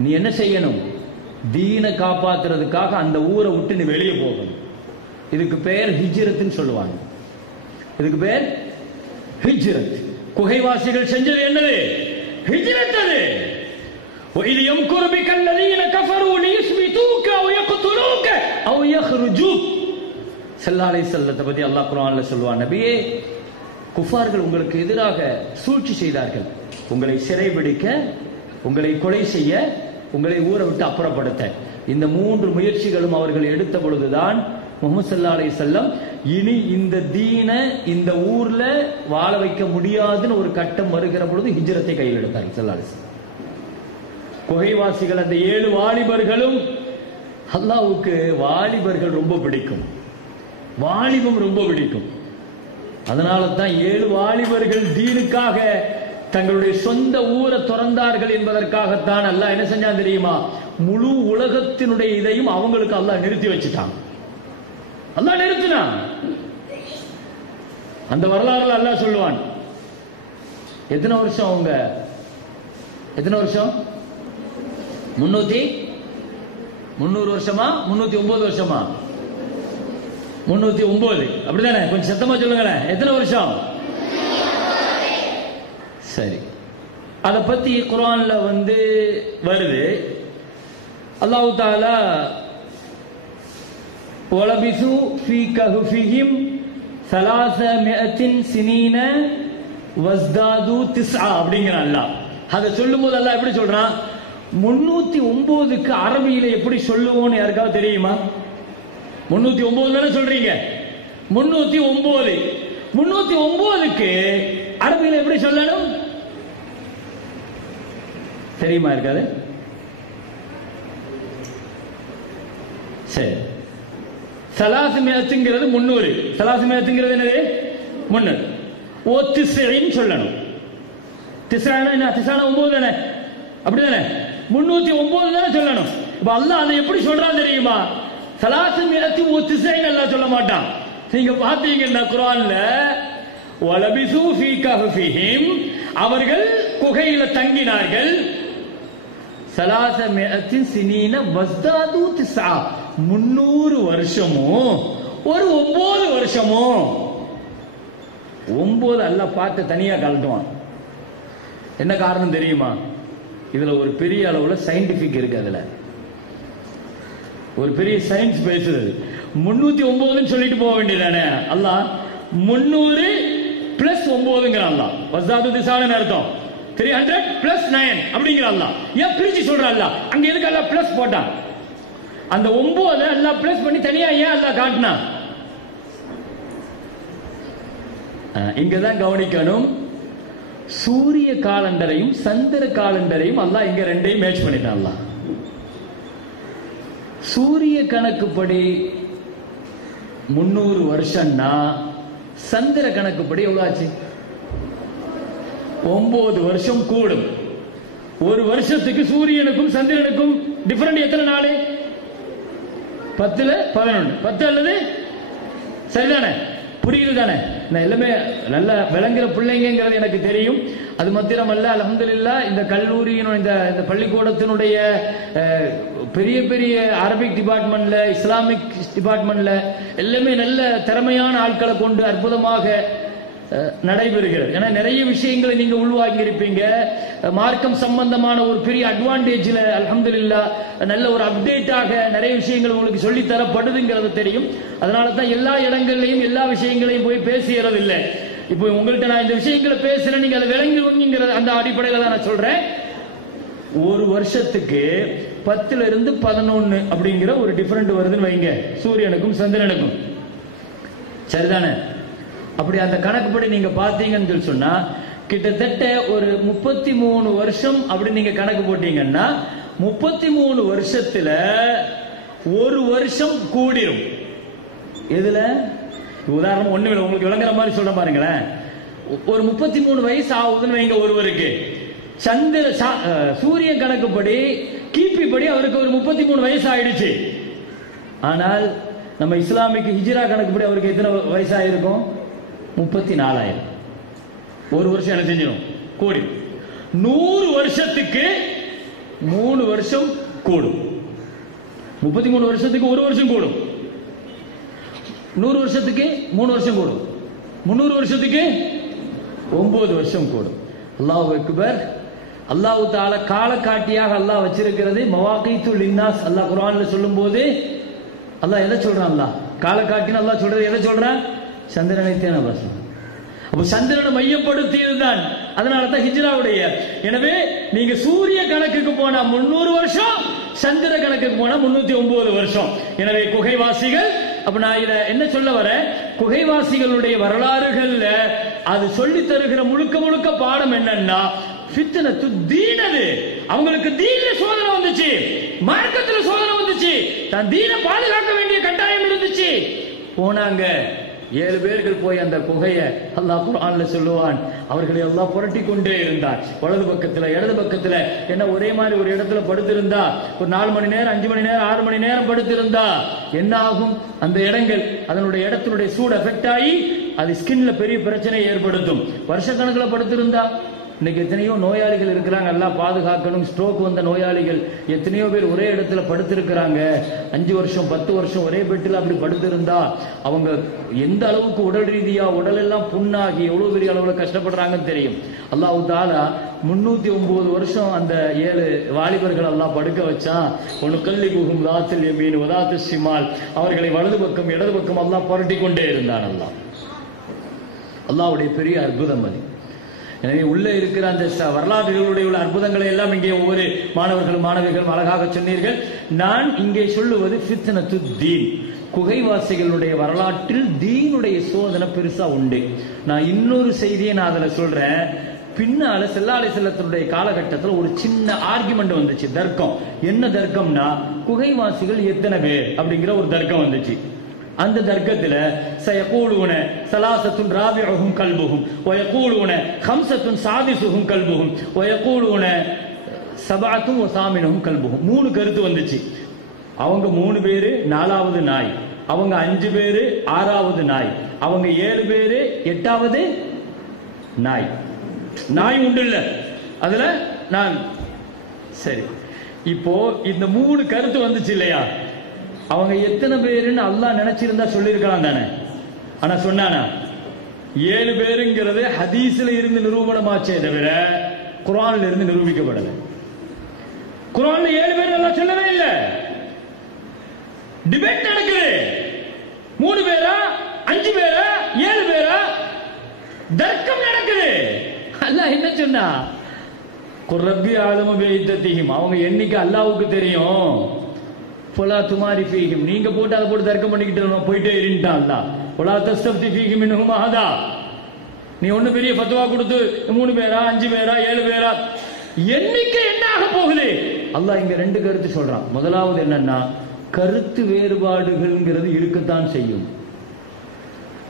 நீ என்ன செய்யணும்? தீனை காப்பாத்துறதுக்காக அந்த ஊரை விட்டு நீ வெளியே போகணும். இதுக்கு பேர் ஹிஜ்ரத்னு சொல்லுவாங்க. இதுக்கு பேர் ஹிஜ்ரத். குகைவாசிகள் செஞ்சது என்னது? ஹிஜ்ரத். அது وَإِذْ يَمْكُرُ بِكَ الَّذِينَ كَفَرُوا لِيُثْبِتُوكَ أَوْ يَقْتُلُوكَ أَوْ يَخْرُجُوكَ. ஸல்லல்லாஹு அலைஹி வஸல்லத்தை பத்தி அல்லாஹ் குர்ஆன்ல சொல்வான், நபியே, குஃபார்கள் உங்களுக்கு எதிராக சூழ்ச்சி செய்தார்கள், உங்களை சிறைபிடிக்க, உங்களை கொலை செய்ய, உங்களை ஊரை விட்டு அப்புறப்படுத்த. இந்த 3 முயற்சிகளும் அவர்கள் எடுத்த பொழுதுதான் முஹம்மது ஸல்லல்லாஹு அலைஹி வஸல்லம் இனி இந்த தீனை இந்த ஊர்ல வாழ வைக்க முடியாதுன்னு ஒரு கட்டம் வருகிற பொழுது ஹிஜ்ரத்தை கையில் எடுத்தார் ஸல்லல்லாஹு அலைஹி வஸல்லம். குகைவாசிகள் அந்த 7 வாலிபர்களும், அல்லாஹ்வுக்கு வாலிபர்கள் ரொம்ப பிடிக்கும், வாலிபம் ரொம்ப பிடிக்கும். அதனால தான் 7 வாலிபர்கள் தீனுக்காக தங்களுடைய சொந்த ஊரை துறந்தார்கள் என்பதற்காகத்தான் அல்லாஹ் என்ன செஞ்சான் தெரியுமா? முழு உலகத்தினுடைய இதையும் அவங்களுக்கு அல்லாஹ் நிறுத்தி வச்சுட்டான். அல்லாஹ் நிறுத்தினான். அந்த வரலாறுல அல்லாஹ் சொல்லுவான், எத்தனை வருஷம் அவங்க, எத்தனை வருஷம்? 300 வருஷமா 309 வருஷமா? 309. அப்படிதானே? கொஞ்சம் சத்தமா சொல்லுங்களேன். எத்தனை வருஷம்? சரி, அத பத்தி குர்ஆன்ல வருது. அல்லாஹ் தஆலா வலபிசு ஃபீ கஹ்ஃபிஹிம் 300 சினீன வஸ்தாது 9 அப்படிங்கறான் அல்லாஹ். அத சொல்லும்போது அல்லாஹ் எப்படி சொல்றான்? 309க்கு அரபியில எப்படி சொல்லுவோம்னு யாருக்காவது தெரியுமா? 309 தானே சொல்றீங்க? 309க்கு அரபியில எப்படி சொல்லணும் தெரியுமா? இருக்காது. சரி, 300ங்கிறது 300. 300ங்கிறது என்னது? 300. ஓ 90 சொல்லணும். 90 என்ன? 9 தானே? அப்படிதானே? 309 தானே சொல்லணும். இப்ப அல்லாஹ் அதை எப்படி சொல்றான் தெரியுமா? 390 அல்லாஹ் சொல்ல மாட்டான். நீங்க பாத்தீங்கன்னா குர்ஆன்ல வலபிசு ஃபீ கஹ்ஃபிஹிம், அவர்கள் குகையில தங்கினார்கள். 300 சினீன வஸ்தாது 9, 300 வருஷமோ ஒரு 9 வருஷமோ. 9 அல்லாஹ் பார்த்து தனியா கழட்டுவான். என்ன காரணம் தெரியுமா? இதுல ஒரு பெரிய அளவுல சயின்டிபிக் இருக்கு. அதுல ஒரு பெரிய சயின்ஸ் பேசுறது. 309 சொல்லிட்டு போக வேண்டியதானே? அல்லாஹ் 300 பிளஸ் 9ங்கிறான் அல்லாஹ். வஸ்தாது 9 அர்த்தம் 300 பிளஸ் 9 அப்படிங்கிற அல்லாஹ். ஏன் பிரிச்சு சொல்ற அல்லாஹ்? அங்க எதுக்கு அல்லாஹ் பிளஸ் போட்டான்? அந்த 9 அல்லாஹ் பிளஸ் பண்ணி தனியா ஏன் அல்லாஹ் காட்டினா? இங்கதான் கவனிக்கணும். சூரிய காலண்டரையும் சந்திர காலண்டரையும் அல்லாஹ் இங்க ரெண்டையும் மேட்ச் பண்ணிட்டான் அல்லாஹ். சூரிய கணக்குப்படி 300 வருஷம்னா சந்திர கணக்குப்படி எவ்வளவு ஆச்சு? 9 வருஷம் கூடும். ஒரு வருஷத்துக்கு சூரியனுக்கும் சந்திரனுக்கும் டிஃபரண்ட் எத்தனை நாள்? 10ல 11. 10 அல்லது சரிதானே? புரியுது தானே? நான் எல்லாமே நல்ல விளங்குற பிள்ளைங்கிறது எனக்கு தெரியும். அது மாத்திரமல்ல, அல்ஹம்துலில்லாஹ் இந்த கல்லூரியின் இந்த பள்ளிக்கூடத்தினுடைய பெரிய பெரிய அரபிக் டிபார்ட்மெண்ட்ல, இஸ்லாமிக் டிபார்ட்மெண்ட்ல எல்லாமே நல்ல திறமையான ஆட்களை கொண்டு அற்புதமாக நடைபெறுகிறது. ஏன்னா நிறைய விஷயங்களை நீங்க உள்வாங்கி இருப்பீங்க. மார்க்கம் சம்பந்தமான ஒரு பெரிய அட்வான்டேஜ்ல அல்ஹம்துலில்லாஹ் நல்ல ஒரு அப்டேட்டாக நிறைய விஷயங்கள் உங்களுக்கு சொல்லி தரப்படுதுங்கிறது தெரியும். அதனால தான் எல்லா இடங்கள்லையும் எல்லா விஷயங்களையும் போய் பேசுகிறது இல்லை. இப்போ உங்கள்கிட்ட நான் இந்த விஷயங்களை பேசுறேன், நீங்க அதை விளங்குவீங்கிறது அந்த அடிப்படையில தான் நான் சொல்றேன். ஒரு வருஷத்துக்கு 10ல இருந்து 11 அப்படிங்கிற ஒரு டிஃபரெண்ட் வருதுன்னு வைங்க, சூரியனுக்கும் சந்திரனுக்கும். சரிதானே? அப்படி அந்த கணக்குப்படி நீங்க பாத்தீங்கன்னு சொல்லி சொன்னா கிட்டத்தட்ட ஒரு 33 வருஷம் அப்படி நீங்க கணக்கு போட்டீங்கன்னா 33 வருஷத்துல ஒரு வருஷம் கூடிரும். எதுல? உதாரணம் ஒண்ணு இல்லை, உங்களுக்கு விளங்குற மாதிரி சொல்ல பாருங்களேன். ஒரு 33 வயசு ஆகுதுன்னு வைங்க ஒருவருக்கு. சூரிய கணக்குப்படி கிபி படி அவருக்கு ஒரு 33 வயசு ஆயிடுச்சு. ஆனால் நம்ம இஸ்லாமிக் ஹிஜ்ரா கணக்குப்படி அவருக்கு எத்தனை வயசு ஆயிருக்கும்? 34,000. ஒரு வருஷம் என்ன செஞ்சிடும்? கூடி. 100 வருஷத்துக்கு 3 வருஷம் கூடும். 33 வருஷத்துக்கு ஒரு வருஷம் கூடும். 100 வருஷத்துக்கு 3 வருஷம் கூடும். 300 வருஷத்துக்கு 9 வருஷம் கூடும். அல்லாஹ் அக்பர். அல்லாஹ் தஆலா காலக்காட்டியாக அல்லாஹ் வச்சிருக்கிறது மவாகீத்து லின்னாஸ். அல்லாஹ் குர்ஆன்ல சொல்லும்போது அல்லாஹ் எதை சொல்றான்? அல்லாஹ் காலக்காட்டின்னு அல்லாஹ் சொல்றது எதை சொல்றான்? சந்திரனைத்தான் அல்லாஹ் சொல்றான். அப்ப சந்திரனை மையப்படுத்தியதுதான். அதனால தான் ஹிஜ்ராவுடைய. எனவே நீங்க சூரிய கணக்குக்கு போனா 300 வருஷம், சந்திர கணக்குக்கு போனா 309 வருஷம். எனவே குகைவாசிகள், அப்ப நான் இத என்ன சொல்ல வரேன்? குகைவாசிகளுடைய வரலாறுகள்ல அது சொல்லி தருகிற முழுக்க முழுக்க பாடம் என்னன்னா, ஃபித்னத்து தீன். அது அவங்களுக்கு தீன்ல சோதனை வந்துச்சு, மார்க்கத்துல சோதனை வந்துச்சு, தான் தீனை பாதுகாக்க வேண்டிய கட்டாயம் இருந்துச்சு. போனாங்க 7 பேர்கள் போய் அந்த குகையை அல்லாஹ் குர்ஆன்ல சொல்லுவான், அவர்களை அல்லாஹ் புரட்டி கொண்டே இருந்தார். வலது பக்கத்துல இடது பக்கத்துல, என்ன ஒரே மாதிரி ஒரு இடத்துல படுத்திருந்தா ஒரு 4 மணி நேரம் 5 மணி நேரம் 6 மணி நேரம் படுத்திருந்தா என்ன ஆகும்? அந்த இடங்கள் அதனுடைய இடத்தினுடைய சூடு எஃபெக்ட் ஆகி அது ஸ்கின்ல பெரிய பிரச்சனையை ஏற்படுத்தும். வருஷக்கணக்கில் படுத்திருந்தா, இன்னைக்கு எத்தனையோ நோயாளிகள் இருக்கிறாங்க, எல்லாம் பாதுகாக்கணும். ஸ்ட்ரோக் வந்த நோயாளிகள் எத்தனையோ பேர் ஒரே இடத்துல படுத்திருக்கிறாங்க. 5 வருஷம் 10 வருஷம் ஒரே பெட்டில் அப்படி படுத்திருந்தா அவங்க எந்த அளவுக்கு உடல் ரீதியா உடல் எல்லாம் புண்ணாகி எவ்வளவு பெரிய அளவுல கஷ்டப்படுறாங்கன்னு தெரியும். அல்லாஹ் தஆலா 309 வருஷம் அந்த 7 வாலிபர்கள் அல்லாஹ் படுக்க வச்சான். ஒன்னு கல்லி குகும் லாத்தில் யமீன் வதாத்து ஷிமால், அவர்களை வலது பக்கம் இடது பக்கம் அல்லாஹ் புரட்டி கொண்டே இருந்தான். அல்லாஹ்வுடைய பெரிய அற்புதம் அது. எனவே உள்ளே இருக்கிற அந்த வரலாறுகளுடைய உள்ள அற்புதங்களை எல்லாம் இங்கே ஒவ்வொரு மாணவிகளும் அழகாக சொன்னீர்கள். நான் இங்கே சொல்லுவது ஃபித்னத்து தீன், குகைவாசிகளுடைய வரலாற்றில் தீனுடைய சோதனை பெருசா உண்டு. நான் இன்னொரு செய்தியை நான் அதுல சொல்றேன். பின்னால ஸல்லல்லாஹு அலைஹி வஸல்லத்துடைய காலகட்டத்தில் ஒரு சின்ன ஆர்குமெண்ட் வந்துச்சு, தர்க்கம். என்ன தர்க்கம்னா, குகைவாசிகள் எத்தனை பேர் அப்படிங்கிற ஒரு தர்க்கம் வந்துச்சு. அந்த தர்க்கத்துல சயகூலுன ஸலாஸத்துன் ராபிஉஹும் கல்புஹும் வயகூலுன ஹம்ஸத்துன் சாதிஸுஹும் கல்புஹும் வயகூலுன சபஅத்துன் வசாமினுஹும் கல்புஹும். 3 கருத்து வந்துச்சு. அவங்க 3 பேரு 4வது நாய், அவங்க 5 பேரு 6வது நாய், அவங்க 7 பேரு 8வது நாய். நாய் உண்டு இல்ல அதுல நான் சரி. இப்போ இந்த 3 கருத்து வந்துச்சு இல்லையா, அவங்க எத்தனை பேருன்னு அல்லாஹ் நினைச்சிருந்தா சொல்லிருக்கலாம் தானே. ஆனா சொன்னானா? 7 பேருங்கிறது ஹதீஸ்ல இருந்து நிரூபணமாச்சே தவிர குர்ஆன்ல இருந்து நிரூபிக்கப்படல. குர்ஆன்ல 7 பேர் அல்லாஹ் சொல்லவே இல்லை. டிபேட் நடக்குது. 3 பேரா 5 பேரா 7 பேரா தர்க்கம் நடக்குது. அல்லாஹ் என்ன சொன்னா? குர்ரப்பி ஆலமு பிஇத்ததிஹிம், அவங்க எண்ணிக்கை அல்லாஹ்வுக்கு தெரியும். பொலா துமாரி ஃபீஹிம், நீங்க போட்டு அதை போட்டு தர்க்கம் பண்ணிக்கிட்டு போயிட்டே இருந்தான் அல்லாஹ். பொலா தஸ்தஃப்தி ஃபீஹிம் மின்ஹும் அஹதா, நீ ஒண்ணு பெரிய ஃபத்வா கொடுத்து 3 பேரா 5 பேரா 7 பேரா எண்ணிக்கை என்ன ஆக போகுது? அல்லாஹ் இங்க 2 கருத்து சொல்றான். முதலாவது என்னன்னா, கருத்து வேறுபாடுகள்ங்கிறது இருக்கத்தான் செய்யும்.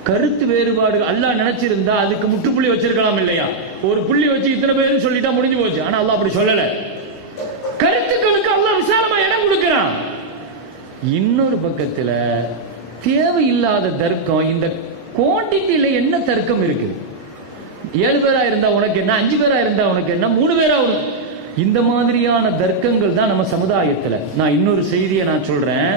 கருத்து வேறுபாடுகள் அல்லாஹ் நினைச்சிருந்தா அதுக்கு முற்றுப்புள்ளி வச்சிருக்கலாம் இல்லையா? ஒரு புள்ளி வச்சு இத்தனை பேரும் சொல்லிட்டா முடிஞ்சு போச்சு. ஆனா அல்லாஹ் அப்படி சொல்லல. கருத்துக்களுக்கு அல்லாஹ் விசாலமா இடம் கொடுக்கிறான். இன்னொரு பக்கத்துல தேவையில்லாத தர்க்கம். இந்த குவான்டிட்டியில என்ன தர்க்கம் இருக்குது? 7 பேரா இருந்தா உனக்கு என்ன, 5 பேரா இருந்தா உனக்கு என்ன, 3 பேரா உனக்கு, இந்த மாதிரியான தர்க்கங்கள் தான் நம்ம சமுதாயத்துல. நான் இன்னொரு செய்தியை நான் சொல்றேன்.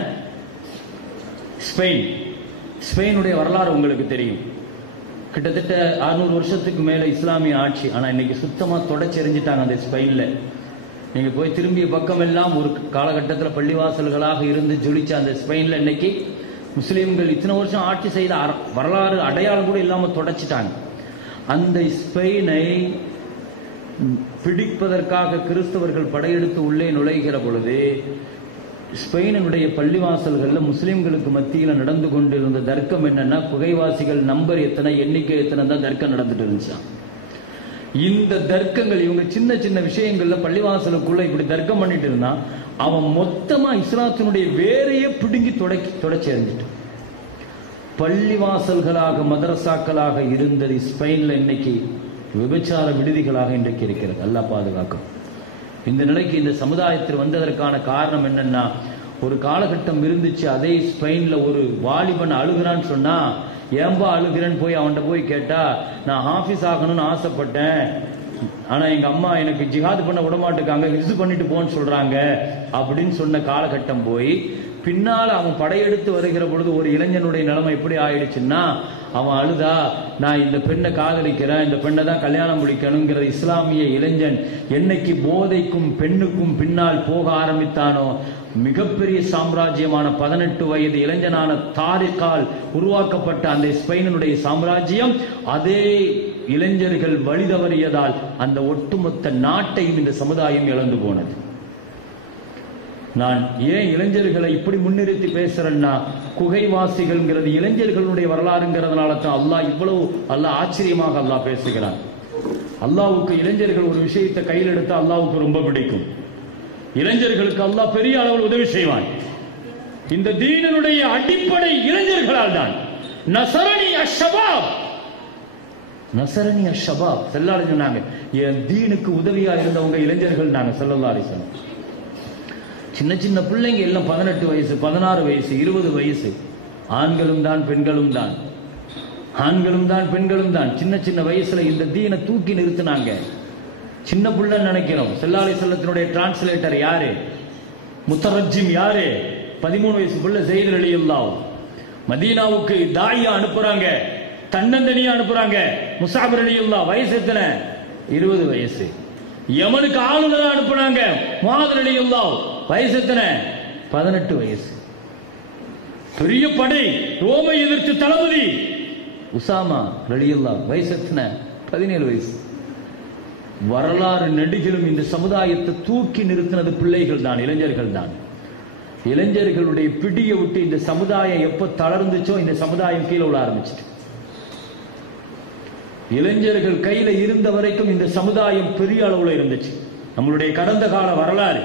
ஸ்பெயினுடைய வரலாறு உங்களுக்கு தெரியும். கிட்டத்தட்ட 600 வருஷத்துக்கு மேல இஸ்லாமிய ஆட்சி. ஆனா இன்னைக்கு சுத்தமா தொடச்செறிஞ்சிட்டாங்க அந்த ஸ்பெயின்ல. நீங்க போய் திரும்பிய பக்கம் எல்லாம் ஒரு காலகட்டத்தில் பள்ளிவாசல்களாக இருந்து ஜொலிச்ச அந்த ஸ்பெயின்ல இன்னைக்கு முஸ்லீம்கள் இத்தனை வருஷம் ஆட்சி செய்த வரலாறு அடையாளம் கூட இல்லாம தொடச்சிட்டாங்க. அந்த ஸ்பெயினை பிடிப்பதற்காக கிறிஸ்தவர்கள் படையெடுத்து உள்ளே நுழைகிற பொழுது ஸ்பெயினுடைய பள்ளிவாசல்கள்ல முஸ்லிம்களுக்கு மத்தியில நடந்து கொண்டிருந்த தர்க்கம் என்னன்னா, குகைவாசிகள் நம்பர் எத்தனை, எண்ணிக்கை எத்தனை தான் தர்க்கம் நடந்துட்டு இருந்துச்சான். இந்த தர்க்கங்கள் இவங்க சின்ன சின்ன விஷயங்கள்ல பள்ளிவாசலுக்குள்ள இப்படி தர்க்கம் பண்ணிட்டு இருந்தான். அவன் மொத்தமா இஸ்லாத்தினுடைய வேறையே பிடுங்கி தொடச்சி எறிஞ்சிட்டான். பள்ளிவாசல்களாக மதரசாக்களாக இருந்தது ஸ்பெயின்ல இன்னைக்கு விபச்சார விடுதிகளாக இன்றைக்கு இருக்கிறது. அல்லாஹ் பாதுகாக்கும். இந்த நிலைக்கு இந்த சமுதாயத்தில் வந்ததற்கான காரணம் என்னன்னா, ஒரு காலகட்டம் இருந்துச்சு. அதே ஸ்பெயின்ல ஒரு வாலிபன் அழுகிறான்னு சொன்னா, ஏன்பா அழுகிறேன்னு போய் அவன்கிட்ட போய் கேட்டா, நான் ஹாஃபிஸ் ஆகணும்னு ஆசைப்பட்டேன், ஆனா எங்க அம்மா எனக்கு ஜிஹாத் பண்ண விடமாட்டுக்காங்க, ஹிஜ்து பண்ணிட்டு போன்னு சொல்றாங்க அப்படின்னு சொன்ன காலகட்டம் போய் பின்னால அவன் படையெடுத்து வருகிற பொழுது ஒரு இளைஞனுடைய நிலைமை எப்படி ஆயிடுச்சுன்னா, அவன் அழுதா, நான் இந்த பெண்ணை காதலிக்கிறேன், இந்த பெண்ணை தான் கல்யாணம் முடிக்கணுங்கிற இஸ்லாமிய இளைஞன் என்னைக்கு போதைக்கும் பெண்ணுக்கும் பின்னால் போக ஆரம்பித்தானோ, மிகப்பெரிய சாம்ராஜ்யமான 18 வயது இளைஞனான தாரிகால் உருவாக்கப்பட்ட அந்த ஸ்பெயினுடைய சாம்ராஜ்யம் அதே இளைஞர்கள் வழி தவறியதால் அந்த ஒட்டுமொத்த நாட்டையும் இந்த சமுதாயம் இழந்து போனது. நான் ஏன் இளைஞர்களை இப்படி முன்னிறுத்தி பேசுறேன்னா, குகைவாசிகள்ங்கிறது இளைஞர்களுடைய வரலாறுங்கிறதுனால தான் அல்லாஹ் இவ்வளவு ஆச்சரியமாக அல்லாஹ் பேசுகிறான். அல்லாஹ்வுக்கு இளைஞர்கள் ஒரு விஷயத்தை கையில் எடுத்து அல்லாஹ்வுக்கு ரொம்ப பிடிக்கும். இளைஞர்களுக்கு அல்லாஹ் பெரிய அளவில் உதவி செய்வான். இந்த தீனினுடைய அடிப்படை இளைஞர்களால் தான். நஸரனி அஷ்ஷபாப், நஸரனி அஷ்ஷபாப் ஸல்லல்லாஹு அலைஹி சொன்னாங்க, என் தீனுக்கு உதவியா இருந்தவங்க இளைஞர்கள் நாங்க ஸல்லல்லாஹு அலைஹி வஸல்லம். சின்ன சின்ன பிள்ளைங்க எல்லாம் 18 வயசு 16 வயசு 20 வயசு, ஆண்களும் தான் பெண்களும் தான், ஆண்களும் தான் பெண்களும் தான். சின்ன சின்ன வயசுல இந்த தீனை தூக்கி நிறுத்தினாங்க. சின்ன பிள்ளைன்னு நினைக்கிறோம். ஸல்லல்லாஹு அலைஹி வஸல்லத்தினுடைய டிரான்ஸ்லேட்டர் யாரு, முத்தரஜிம் யாரு, 13 வயசு பிள்ளை ஸைத் ரலியல்லாஹு. மதீனாவுக்கு தாயியா அனுப்புறாங்க, தன்னந்தனியா அனுப்புறாங்க. முஸஅப் ரலியல்லாஹு வயசு எத்தனை, 20 வயசு. யமனுக்கு ஆளுநரா அனுப்புனாங்க, முஆத் ரலியல்லாஹு வயசு எத்தனை, 18 வயசு. பெரிய படை ரோமை எதிர்த்து தளபதி உசாமா ரலியல்லாஹு வயசு எத்தனை, 17 வயசு. வரலாறு நெடுகிலும் இந்த சமுதாயத்தை தூக்கி நிறுத்தினது பிள்ளைகள் தான், இளைஞர்கள் தான். இளைஞர்களுடைய பிடியை விட்டு இந்த சமுதாயம் எப்ப தளர்ந்துச்சோ இந்த சமுதாயம் கீழே விழ ஆரம்பிச்சிட்டு. இளைஞர்கள் கையில இருந்த வரைக்கும் இந்த சமுதாயம் பெரிய அளவுல இருந்துச்சு. நம்மளுடைய கடந்த கால வரலாறு,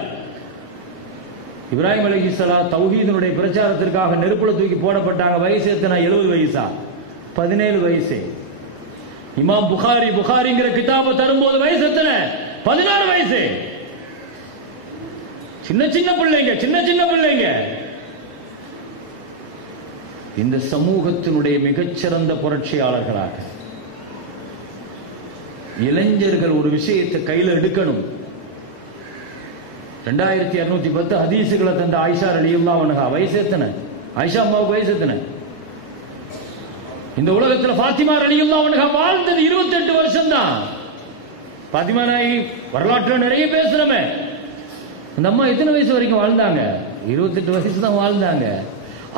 இப்ராஹிம் அலைஹிஸ்ஸலாம் தௌஹீதினுடைய பிரச்சாரத்திற்காக நெருப்புல தூக்கி போடப்பட்டாங்க. வயசு எத்தனை, 70 வயசா, 17 வயசு. இமாம் புகாரிங்கிற கிதாபை தரும்போது வயசு எத்தனை, 16 வயசு. சின்ன சின்ன பிள்ளைங்க, சின்ன சின்ன பிள்ளைங்க. இந்த சமூகத்தினுடைய மிகச்சிறந்த புரட்சியாளர்களாக இளைஞர்கள் ஒரு விஷயத்தை கையில் எடுக்கணும். 2210 ஹதீசுகளை தந்த ஆயிஷா ரலியல்லாஹு அன்ஹா வயசு எத்தனை, ஆயிஷா அம்மாவுக்கு வயசு எத்தனை? இந்த உலகத்தில் ஃபாத்திமா ரலியல்லாஹு அன்ஹா வாழ்ந்தது 28 வருஷம் தான். ஃபாத்திமா நாயகி வரலாற்று நிறைய பேசுறமே. அந்த அம்மா எத்தனை வயசு வரைக்கும் வாழ்ந்தாங்க? 28 வயசு தான் வாழ்ந்தாங்க.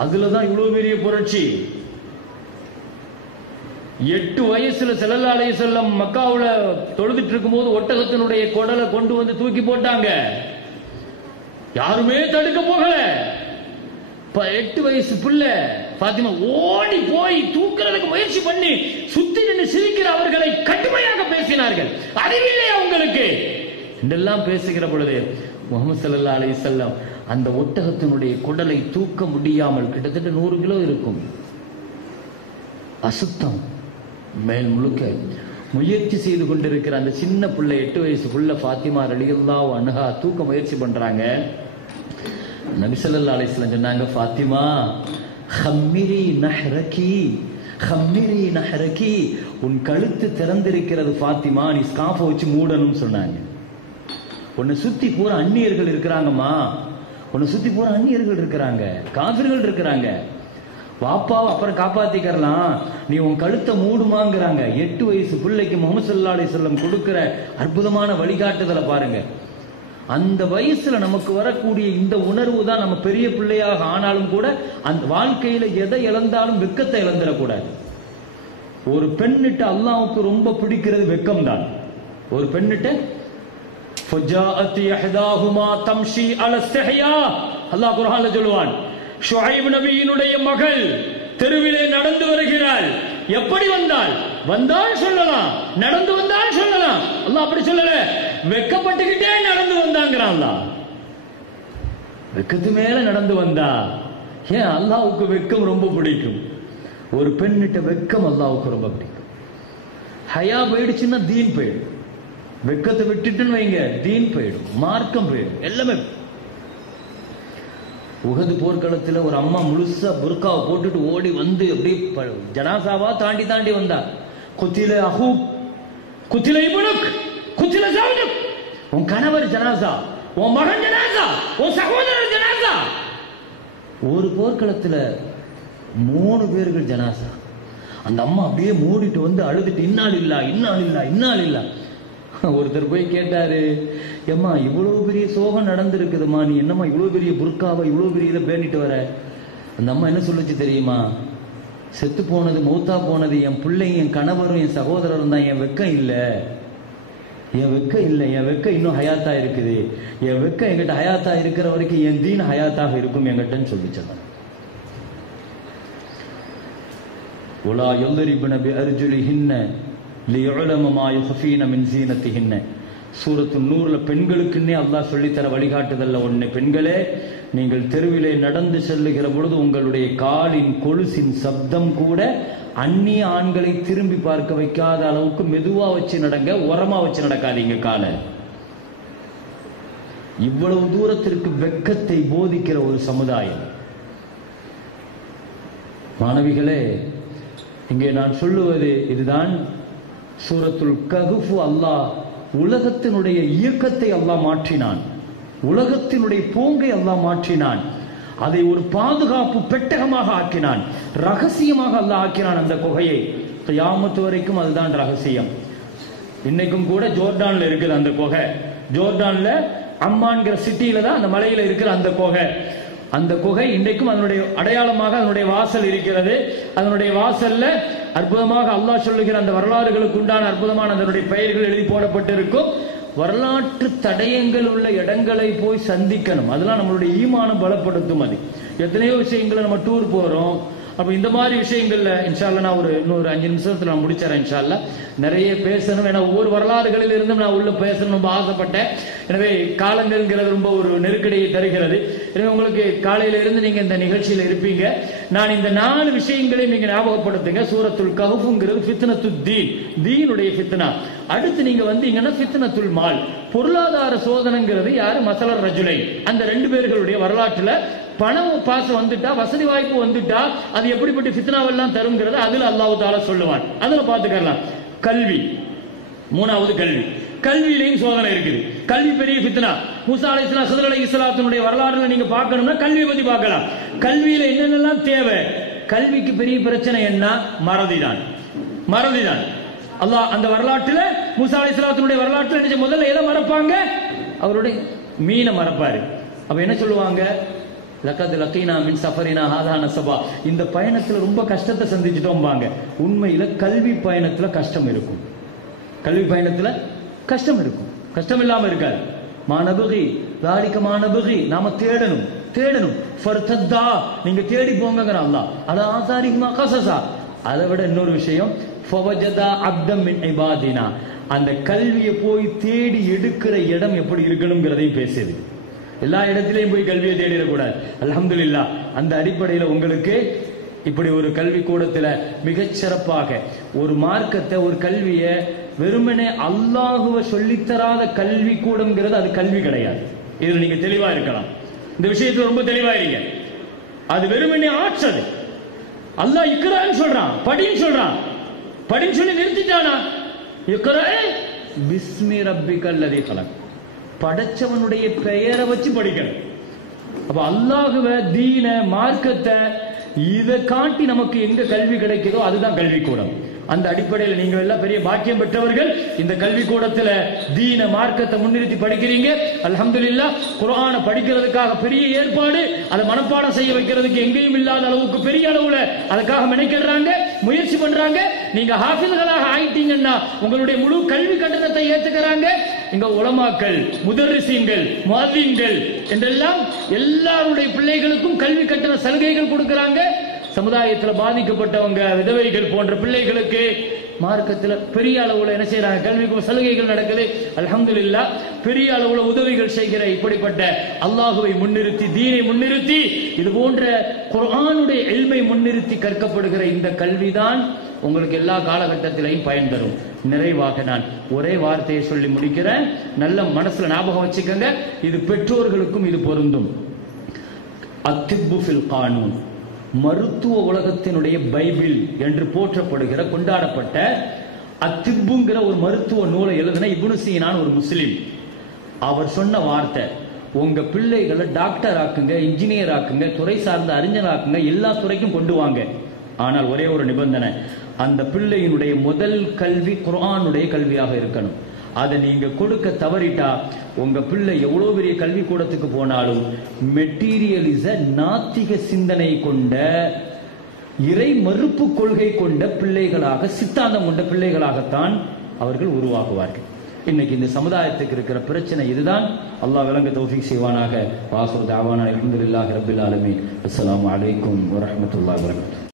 அதுலதான் இவ்வளவு பெரிய புரட்சி. 8 வயசுல ஸல்லல்லாஹு அலைஹி வஸல்லம் மக்காவுல தொழுதுட்டு இருக்கும்போது ஒட்டகத்தினுடைய குடலை கொண்டு வந்து தூக்கி போட்டாங்க. யாருமே தடுக்க போகல. 8 வயசு பிள்ளை பாத்திமா ஓடி போய் தூக்குறதுக்கு முயற்சி பண்ணி சுத்தி நின்று சிரிக்கிற அவர்களை கடுமையாக பேசினார்கள். அறிவில்லை அவங்களுக்கு இதெல்லாம் பேசுகிற பொழுது முஹம்மது ஸல்லல்லாஹு அலைஹி வஸல்லம் அந்த ஒட்டகத்தினுடைய குடலை தூக்க முடியாமல் கிட்டத்தட்ட 100 கிலோ இருக்கும், அசுத்தம் மேல் முழுக்க முயற்சி செய்து கொண்டிருக்கிற அந்த சின்ன பிள்ளை 8 வயசு புள்ள ஃபாத்திமா ரலியல்லாஹு அன்ஹா தூக்க முயற்சி பண்றாங்க. நபி ஸல்லல்லாஹு அலைஹி வஸல்லம் சொன்னாங்க, ஃபாத்திமா ஹம்மிரி நஹ்ரகி, ஹம்மிரி நஹ்ரகி, உன் கழுத்து திறந்திருக்கிறது ஃபாத்திமா, நீ ஸ்காஃபை வச்சு மூடணும்னு சொன்னாங்க. உன்னை சுத்தி பூரா அந்நியர்கள் இருக்கிறாங்கம்மா, உன்னை சுத்தி பூரா அந்நியர்கள் இருக்கிறாங்க, காஃபிர்கள் இருக்கிறாங்க. வாப்பாவை அப்புறம் காப்பாத்திக்கலாம், நீ உன் கழுத்தை மூடுமாங்கிறாங்க. 8 வயசு பிள்ளைக்கு முஹம்மது ஸல்லல்லாஹு அலைஹி வஸல்லம் கொடுக்கிற அற்புதமான வழிகாட்டுதலை பாருங்க. அந்த வயசுல நமக்கு வரக்கூடிய இந்த உணர்வு தான் நம்ம பெரிய பிள்ளையாக ஆனாலும் கூட அந்த வாழ்க்கையில எதை இழந்தாலும் வெக்கத்தை இழந்துடக்கூடாது. ஒரு பெண்ணிட்ட அல்லாஹ்வுக்கு ரொம்ப பிடிக்கிறது வெக்கம் தான். ஒரு பெண்ணிட்ட ஃபஜாஅத் இஹ்தாஹுமா தம்ஷி அலா இஸ்திஹ்யா, அல்லாஹ் குர்ஆன்ல சொல்வான், ஷுஐப் நபியினுடைய மகள் தெருவிலே நடந்து வருகிறாள். எப்படி வந்தால் சொல்லலாம், நடந்து வந்தால் சொல்லலாம். அல்லாஹ் அப்படி சொல்லல, வெக்கப்பட்டுக்கிட்டே நடந்து வந்தாங்கிறான். வெக்கத்து மேல நடந்து வந்தா. ஏன்? அல்லாஹ்வுக்கு வெக்கம் ரொம்ப பிடிக்கும். ஒரு பெண்ணிட்ட வெக்கம் அல்லாஹ்வுக்கு ரொம்ப பிடிக்கும். ஹயா போயிடுச்சுன்னா தீன் போயிடும். வெக்கத்தை விட்டுட்டுன்னு வைங்க, தீன் போயிடும், மார்க்கம் போயிடும், எல்லாமே. உஹது போர்க்களத்தில் ஒரு அம்மா முழுசா புர்காவை போட்டுட்டு ஓடி வந்து அப்படியே ஜனாசாவா தாண்டி தாண்டி வந்தா. குத்தில அஹூக், குத்தில இப்னுக், குத்தில ஜௌஜுக், உன் கணவர் ஜனாசா, உன் மகன் ஜனாசா, உன் சகோதரர் ஜனாசா. ஒரு போர்க்களத்தில் 3 பேர்கள் ஜனாசா. அந்த அம்மா அப்படியே மூடிட்டு வந்து அழுதுட்டு, இன்னால் இல்லா, இன்னால் இல்லா, இன்னால் இல்லா. ஒருத்தர் போய் கேட்டாரு, ஏம்மா இவ்வளவு பெரிய சோகம் நடந்திருக்குதுமா, நீ என்னம்மா இவ்வளவு பெரிய புர்காவை இவ்வளவு பெரிய இதை பேணிட்டு வர? அந்த அம்மா என்ன சொல்லுச்சு தெரியுமா? செத்து போனது, மௌத்தா போனது என் பிள்ளைங்க, என் கணவரும் என் சகோதரரும் தான். என் வெக்கம் இல்லை, என் வெக்கம் இல்லை, என் வெக்கம் இன்னும் ஹயாத்தா இருக்குது. என் வெக்கம் என்கிட்ட ஹயாத்தா இருக்கிற வரைக்கும் என் தீன் ஹயாத்தாக இருக்கும் என்கிட்டன்னு சொல்லிச்சேன். உலா யல்ரிபுன பிஅர்ஜுலிஹின்ன லியுலம மா யுஃபீன மின் ஸீனத்திஹின்ன. சூரத்து நூறுல பெண்களுக்குன்னே அல்லாஹ் சொல்லித்தர வழிகாட்டுதல்ல ஒண்ணு, பெண்களே நீங்கள் தெருவிலே நடந்து செல்லுகிற பொழுது உங்களுடைய காலின் கொலுசின் சப்தம் கூட அந்நிய ஆண்களை திரும்பி பார்க்க வைக்காத அளவுக்கு மெதுவா வச்சு நடங்க, உரமா வச்சு நடக்காதீங்க காலை. இவ்வளவு தூரத்திற்கு வெட்கத்தை போதிக்கிற ஒரு சமுதாயம். மாணவிகளே, இங்கே நான் சொல்லுவது இதுதான். சூரத்துல் கஹ்ஃப் அல்லாஹ் உலகத்தினுடைய இயக்கத்தை அல்லாஹ் மாற்றினான், உலகத்தினுடைய போங்கை அல்லாஹ் மாற்றினான், அதை ஒரு பாதுகாப்பு பெட்டகமாக ஆக்கினான், ரகசியமாக அல்லாஹ் ஆக்கினான். அந்த குகையை கியாமத் வரைக்கும் அதுதான் ரகசியம். இன்னைக்கும் கூட ஜோர்டான்ல இருக்குது அந்த குகை. ஜோர்டான்ல அம்மான்கிற சிட்டியில தான் அந்த மலையில இருக்கிற அந்த குகை. அந்த குகை இன்றைக்கும் அதனுடைய அடையாளமாக அதனுடைய வாசல் இருக்கிறது. அதனுடைய வாசல்ல அற்புதமாக அல்லாஹ் சொல்லுகிற அந்த வரலாறுகளுக்கு உண்டான அற்புதமான அதனுடைய பெயர்கள் எழுதி போடப்பட்டிருக்கும். வரலாற்று தடயங்கள் உள்ள இடங்களை போய் சந்திக்கணும். அதெல்லாம் நம்மளுடைய ஈமானம் பலப்படுத்தும். அது எத்தனையோ விஷயங்களை நம்ம டூர் போறோம். அப்ப இந்த மாதிரி விஷயங்கள்ல இன்ஷா அல்லாஹ் நான் இன்னொரு 5 நிமிஷத்துல நான் முடிச்சறேன். இன்ஷா அல்லாஹ் நிறைய பேசணும். ஏன்னா ஒவ்வொரு வரலாறுகளில் இருந்தும் நான் உள்ள பேசணும் ரொம்ப ஆசைப்பட்டேன். எனவே காலங்கள்ங்கிறது ரொம்ப ஒரு நெருக்கடியை தருகிறது. எனவே உங்களுக்கு காலையில இருந்து நீங்க இந்த நிகழ்ச்சியில இருப்பீங்க. நான் இந்த 4 விஷயங்களையும் நீங்க ஞாபகப்படுத்துங்க. சூரத்துல் கஹ்ஃப்ங்கிறது ஃபித்னத்துத் தீன், தீனுடைய ஃபித்னா. அடுத்து நீங்க வந்தீங்கன்னா ஃபித்னத்துல் மால், பொருளாதார சோதனைங்கிறது யாரு? மஸலர் ரஜுலை. அந்த 2 பேர்களுடைய வரலாற்றுல பணம் பாசம் வந்துட்டா, வசதி வாய்ப்பு வந்துட்டா அது எப்படிப்பட்ட ஃபித்னாவெல்லாம் தருங்கிறது அதுல அல்லாஹ் தஆலா சொல்லுவான். அதுல பாத்துக்கலாம். கல்வி, 3வது கல்வி. கல்வியிலையும் சோதனை இருக்குது. கல்வி பெரிய ஃபித்னா. மூசா அலைஹிஸ்ஸலாம் ஹித்ர் அலைஹிஸ்ஸலாத்துடைய வரலாறுல நீங்க பார்க்கணும்னா கல்வியை பத்தி பார்க்கலாம். கல்வியில என்னென்னலாம் தேவை? கல்விக்கு பெரிய பிரச்சனை என்ன? மறதிதான். மறதிதான். அல்லாஹ் அந்த வரலாற்றுல மூசா அலைஹிஸ்ஸலாத்துடைய வரலாற்றுல முதல்ல எதை மறப்பாங்க? அவருடைய மீனை மறப்பாரு. அப்ப என்ன சொல்லுவாங்க? லக்கத் லக்கீனா மின் சஃபரினா ஹாதா நஸபா. இந்த பயணத்துல ரொம்ப கஷ்டத்தை சந்திச்சிட்டோம்பாங்க. உண்மையில கல்வி பயணத்துல கஷ்டம் இருக்கும். கல்வி பயணத்துல கஷ்டம் இருக்கும். கஷ்டம் இல்லாம இருக்காது. மானபகி தாலிக மானபகி, நாம தேடணும் தேடணும். ஃபர்தத்தா, நீங்க தேடி போங்கங்கற அல்லாஹ். அலா ஆசாரிஹிமா கஸஸா. அதை விட இன்னொரு விஷயம், ஃபவஜதா அப்தம் மின் இபாதினா. அந்த கல்வியை போய் தேடி எடுக்கிற இடம் எப்படி இருக்கணும்ங்கிறதையும் பேசுது. எல்லா இடத்திலையும் போய் கல்வியை தேடிடக்கூடாது. அல்ஹம்துலில்லாஹ் அந்த அடிப்படையில் உங்களுக்கு இப்படி ஒரு கல்வி கூடத்துல மிகச் சிறப்பாக ஒரு மார்க்கத்தை, ஒரு கல்வியை வெறுமனே அல்லாஹுவ சொல்லித்தராத கல்வி கூடம்ங்கிறது அது கல்வி கிடையாது. இதுல நீங்க தெளிவா இருக்கலாம். இந்த விஷயத்துல ரொம்ப தெளிவா இருங்க. அது வெறுமனே ஆட்சது. அல்லாஹ் இக்ரான்னு சொல்றான், படின்னு சொல்றான். படின்னு சொல்லி நிறுத்திட்டானா? இக்ரா பிஸ்மி ரப்பிக்கல் லதீ கலக். படைச்சவனுடைய பெயரை வச்சு படிக்கணும். அப்ப அல்லாஹுவ, தீன, மார்க்கத்தை இதை காட்டி நமக்கு எங்க கல்வி கிடைக்குதோ அதுதான் கல்வி கூடம். அந்த அடிப்படையில் நீங்க எல்லாம் பெரிய பாக்கியம் பெற்றவர்கள். இந்த கல்வி கூடத்துல தீன, மார்க்கத்தை முன்னிறுத்தி படிக்கிறீங்க. அல்ஹம்துலில்லாஹ். குர்ஆனை படிக்கிறதுக்காக பெரிய ஏற்பாடு, அதை மனப்பாடம் செய்ய வைக்கிறதுக்கு எங்கேயும் இல்லாத அளவுக்கு பெரிய அளவுல அதுக்காக மெனக்கிடுறாங்க, முயற்சி பண்றாங்க. நீங்க ஹாஃபில்களாக ஆயிட்டீங்கன்னா உங்களுடைய முழு கல்வி கட்டணத்தை ஏத்துக்கிறாங்க. இங்க உலமாக்கள், முதர்ரிசீன்கள், முஅத்தின்கள் என்றெல்லாம் எல்லாருடைய பிள்ளைகளுக்கும் கல்வி கட்டண சலுகைகள் கொடுக்கறாங்க. சமுதாயத்தில் பாதிக்கப்பட்டவங்க, விதவைகள் போன்ற பிள்ளைகளுக்கு மார்க்கத்தில் பெரிய அளவுல என்ன செய்யறாங்க? கல்விக்கு சலுகைகள் நடக்குது. அல்ஹம்துலில்லாஹ். பெரிய அளவுல உதவிகள் செய்கிற இப்படிப்பட்ட அல்லாஹுவை முன்னிறுத்தி, தீனை முன்னிறுத்தி, இது போன்ற குர்ஆனுடைய இல்மை முன்னிறுத்தி கற்கப்படுகிற இந்த கல்விதான் உங்களுக்கு எல்லா காலகட்டத்திலையும் பயன் தரும். நிறைவாக நான் ஒரே வார்த்தையை சொல்லி முடிக்கிறேன். நல்ல மனசுல ஞாபகம் வச்சுக்கோங்க. இது பெற்றோர்களுக்கும் இது பொருந்தும். அத்திப்பு ஃபில் கானூன், மருத்துவ உலகத்தினுடைய பைபிள் என்று போற்றப்படுகிற, கொண்டாடப்பட்ட அத்திப்புங்கிற ஒரு மருத்துவ நூலை எழுதின இப்னு சீனான் ஒரு முஸ்லிம். அவர் சொன்ன வார்த்தை, உங்க பிள்ளைகளை டாக்டர் ஆக்குங்க, இன்ஜினியர் ஆக்குங்க, துறை சார்ந்த அறிஞர் ஆக்குங்க, எல்லா துறைக்கும் கொண்டு வாங்க. ஆனால் ஒரே ஒரு நிபந்தனை, அந்த பிள்ளையினுடைய முதல் கல்வி குர்ஆனுடைய கல்வியாக இருக்கணும். அதை நீங்க கொடுக்க தவறிட்டா உங்க பிள்ளை எவ்வளவு பெரிய கல்வி கூடத்துக்கு போனாலும் மெட்டீரியலிச, நாத்திக சிந்தனை கொண்ட, இறை மறுப்பு கொள்கை கொண்ட பிள்ளைகளாக, சித்தாந்தம் கொண்ட பிள்ளைகளாகத்தான் அவர்கள் உருவாகுவார்கள். இன்னைக்கு இந்த சமுதாயத்துக்கு இருக்கிற பிரச்சனை இதுதான். அல்லாஹ் விளங்க தௌஃபீக் செய்வானாக. வாஹிரு தஅவானா அல்ஹம்துலில்லாஹி ரப்பில் ஆலமீன். அஸ்ஸலாமு அலைக்கும் வரஹ்மத்துல்லாஹி வபரகாத்துஹு.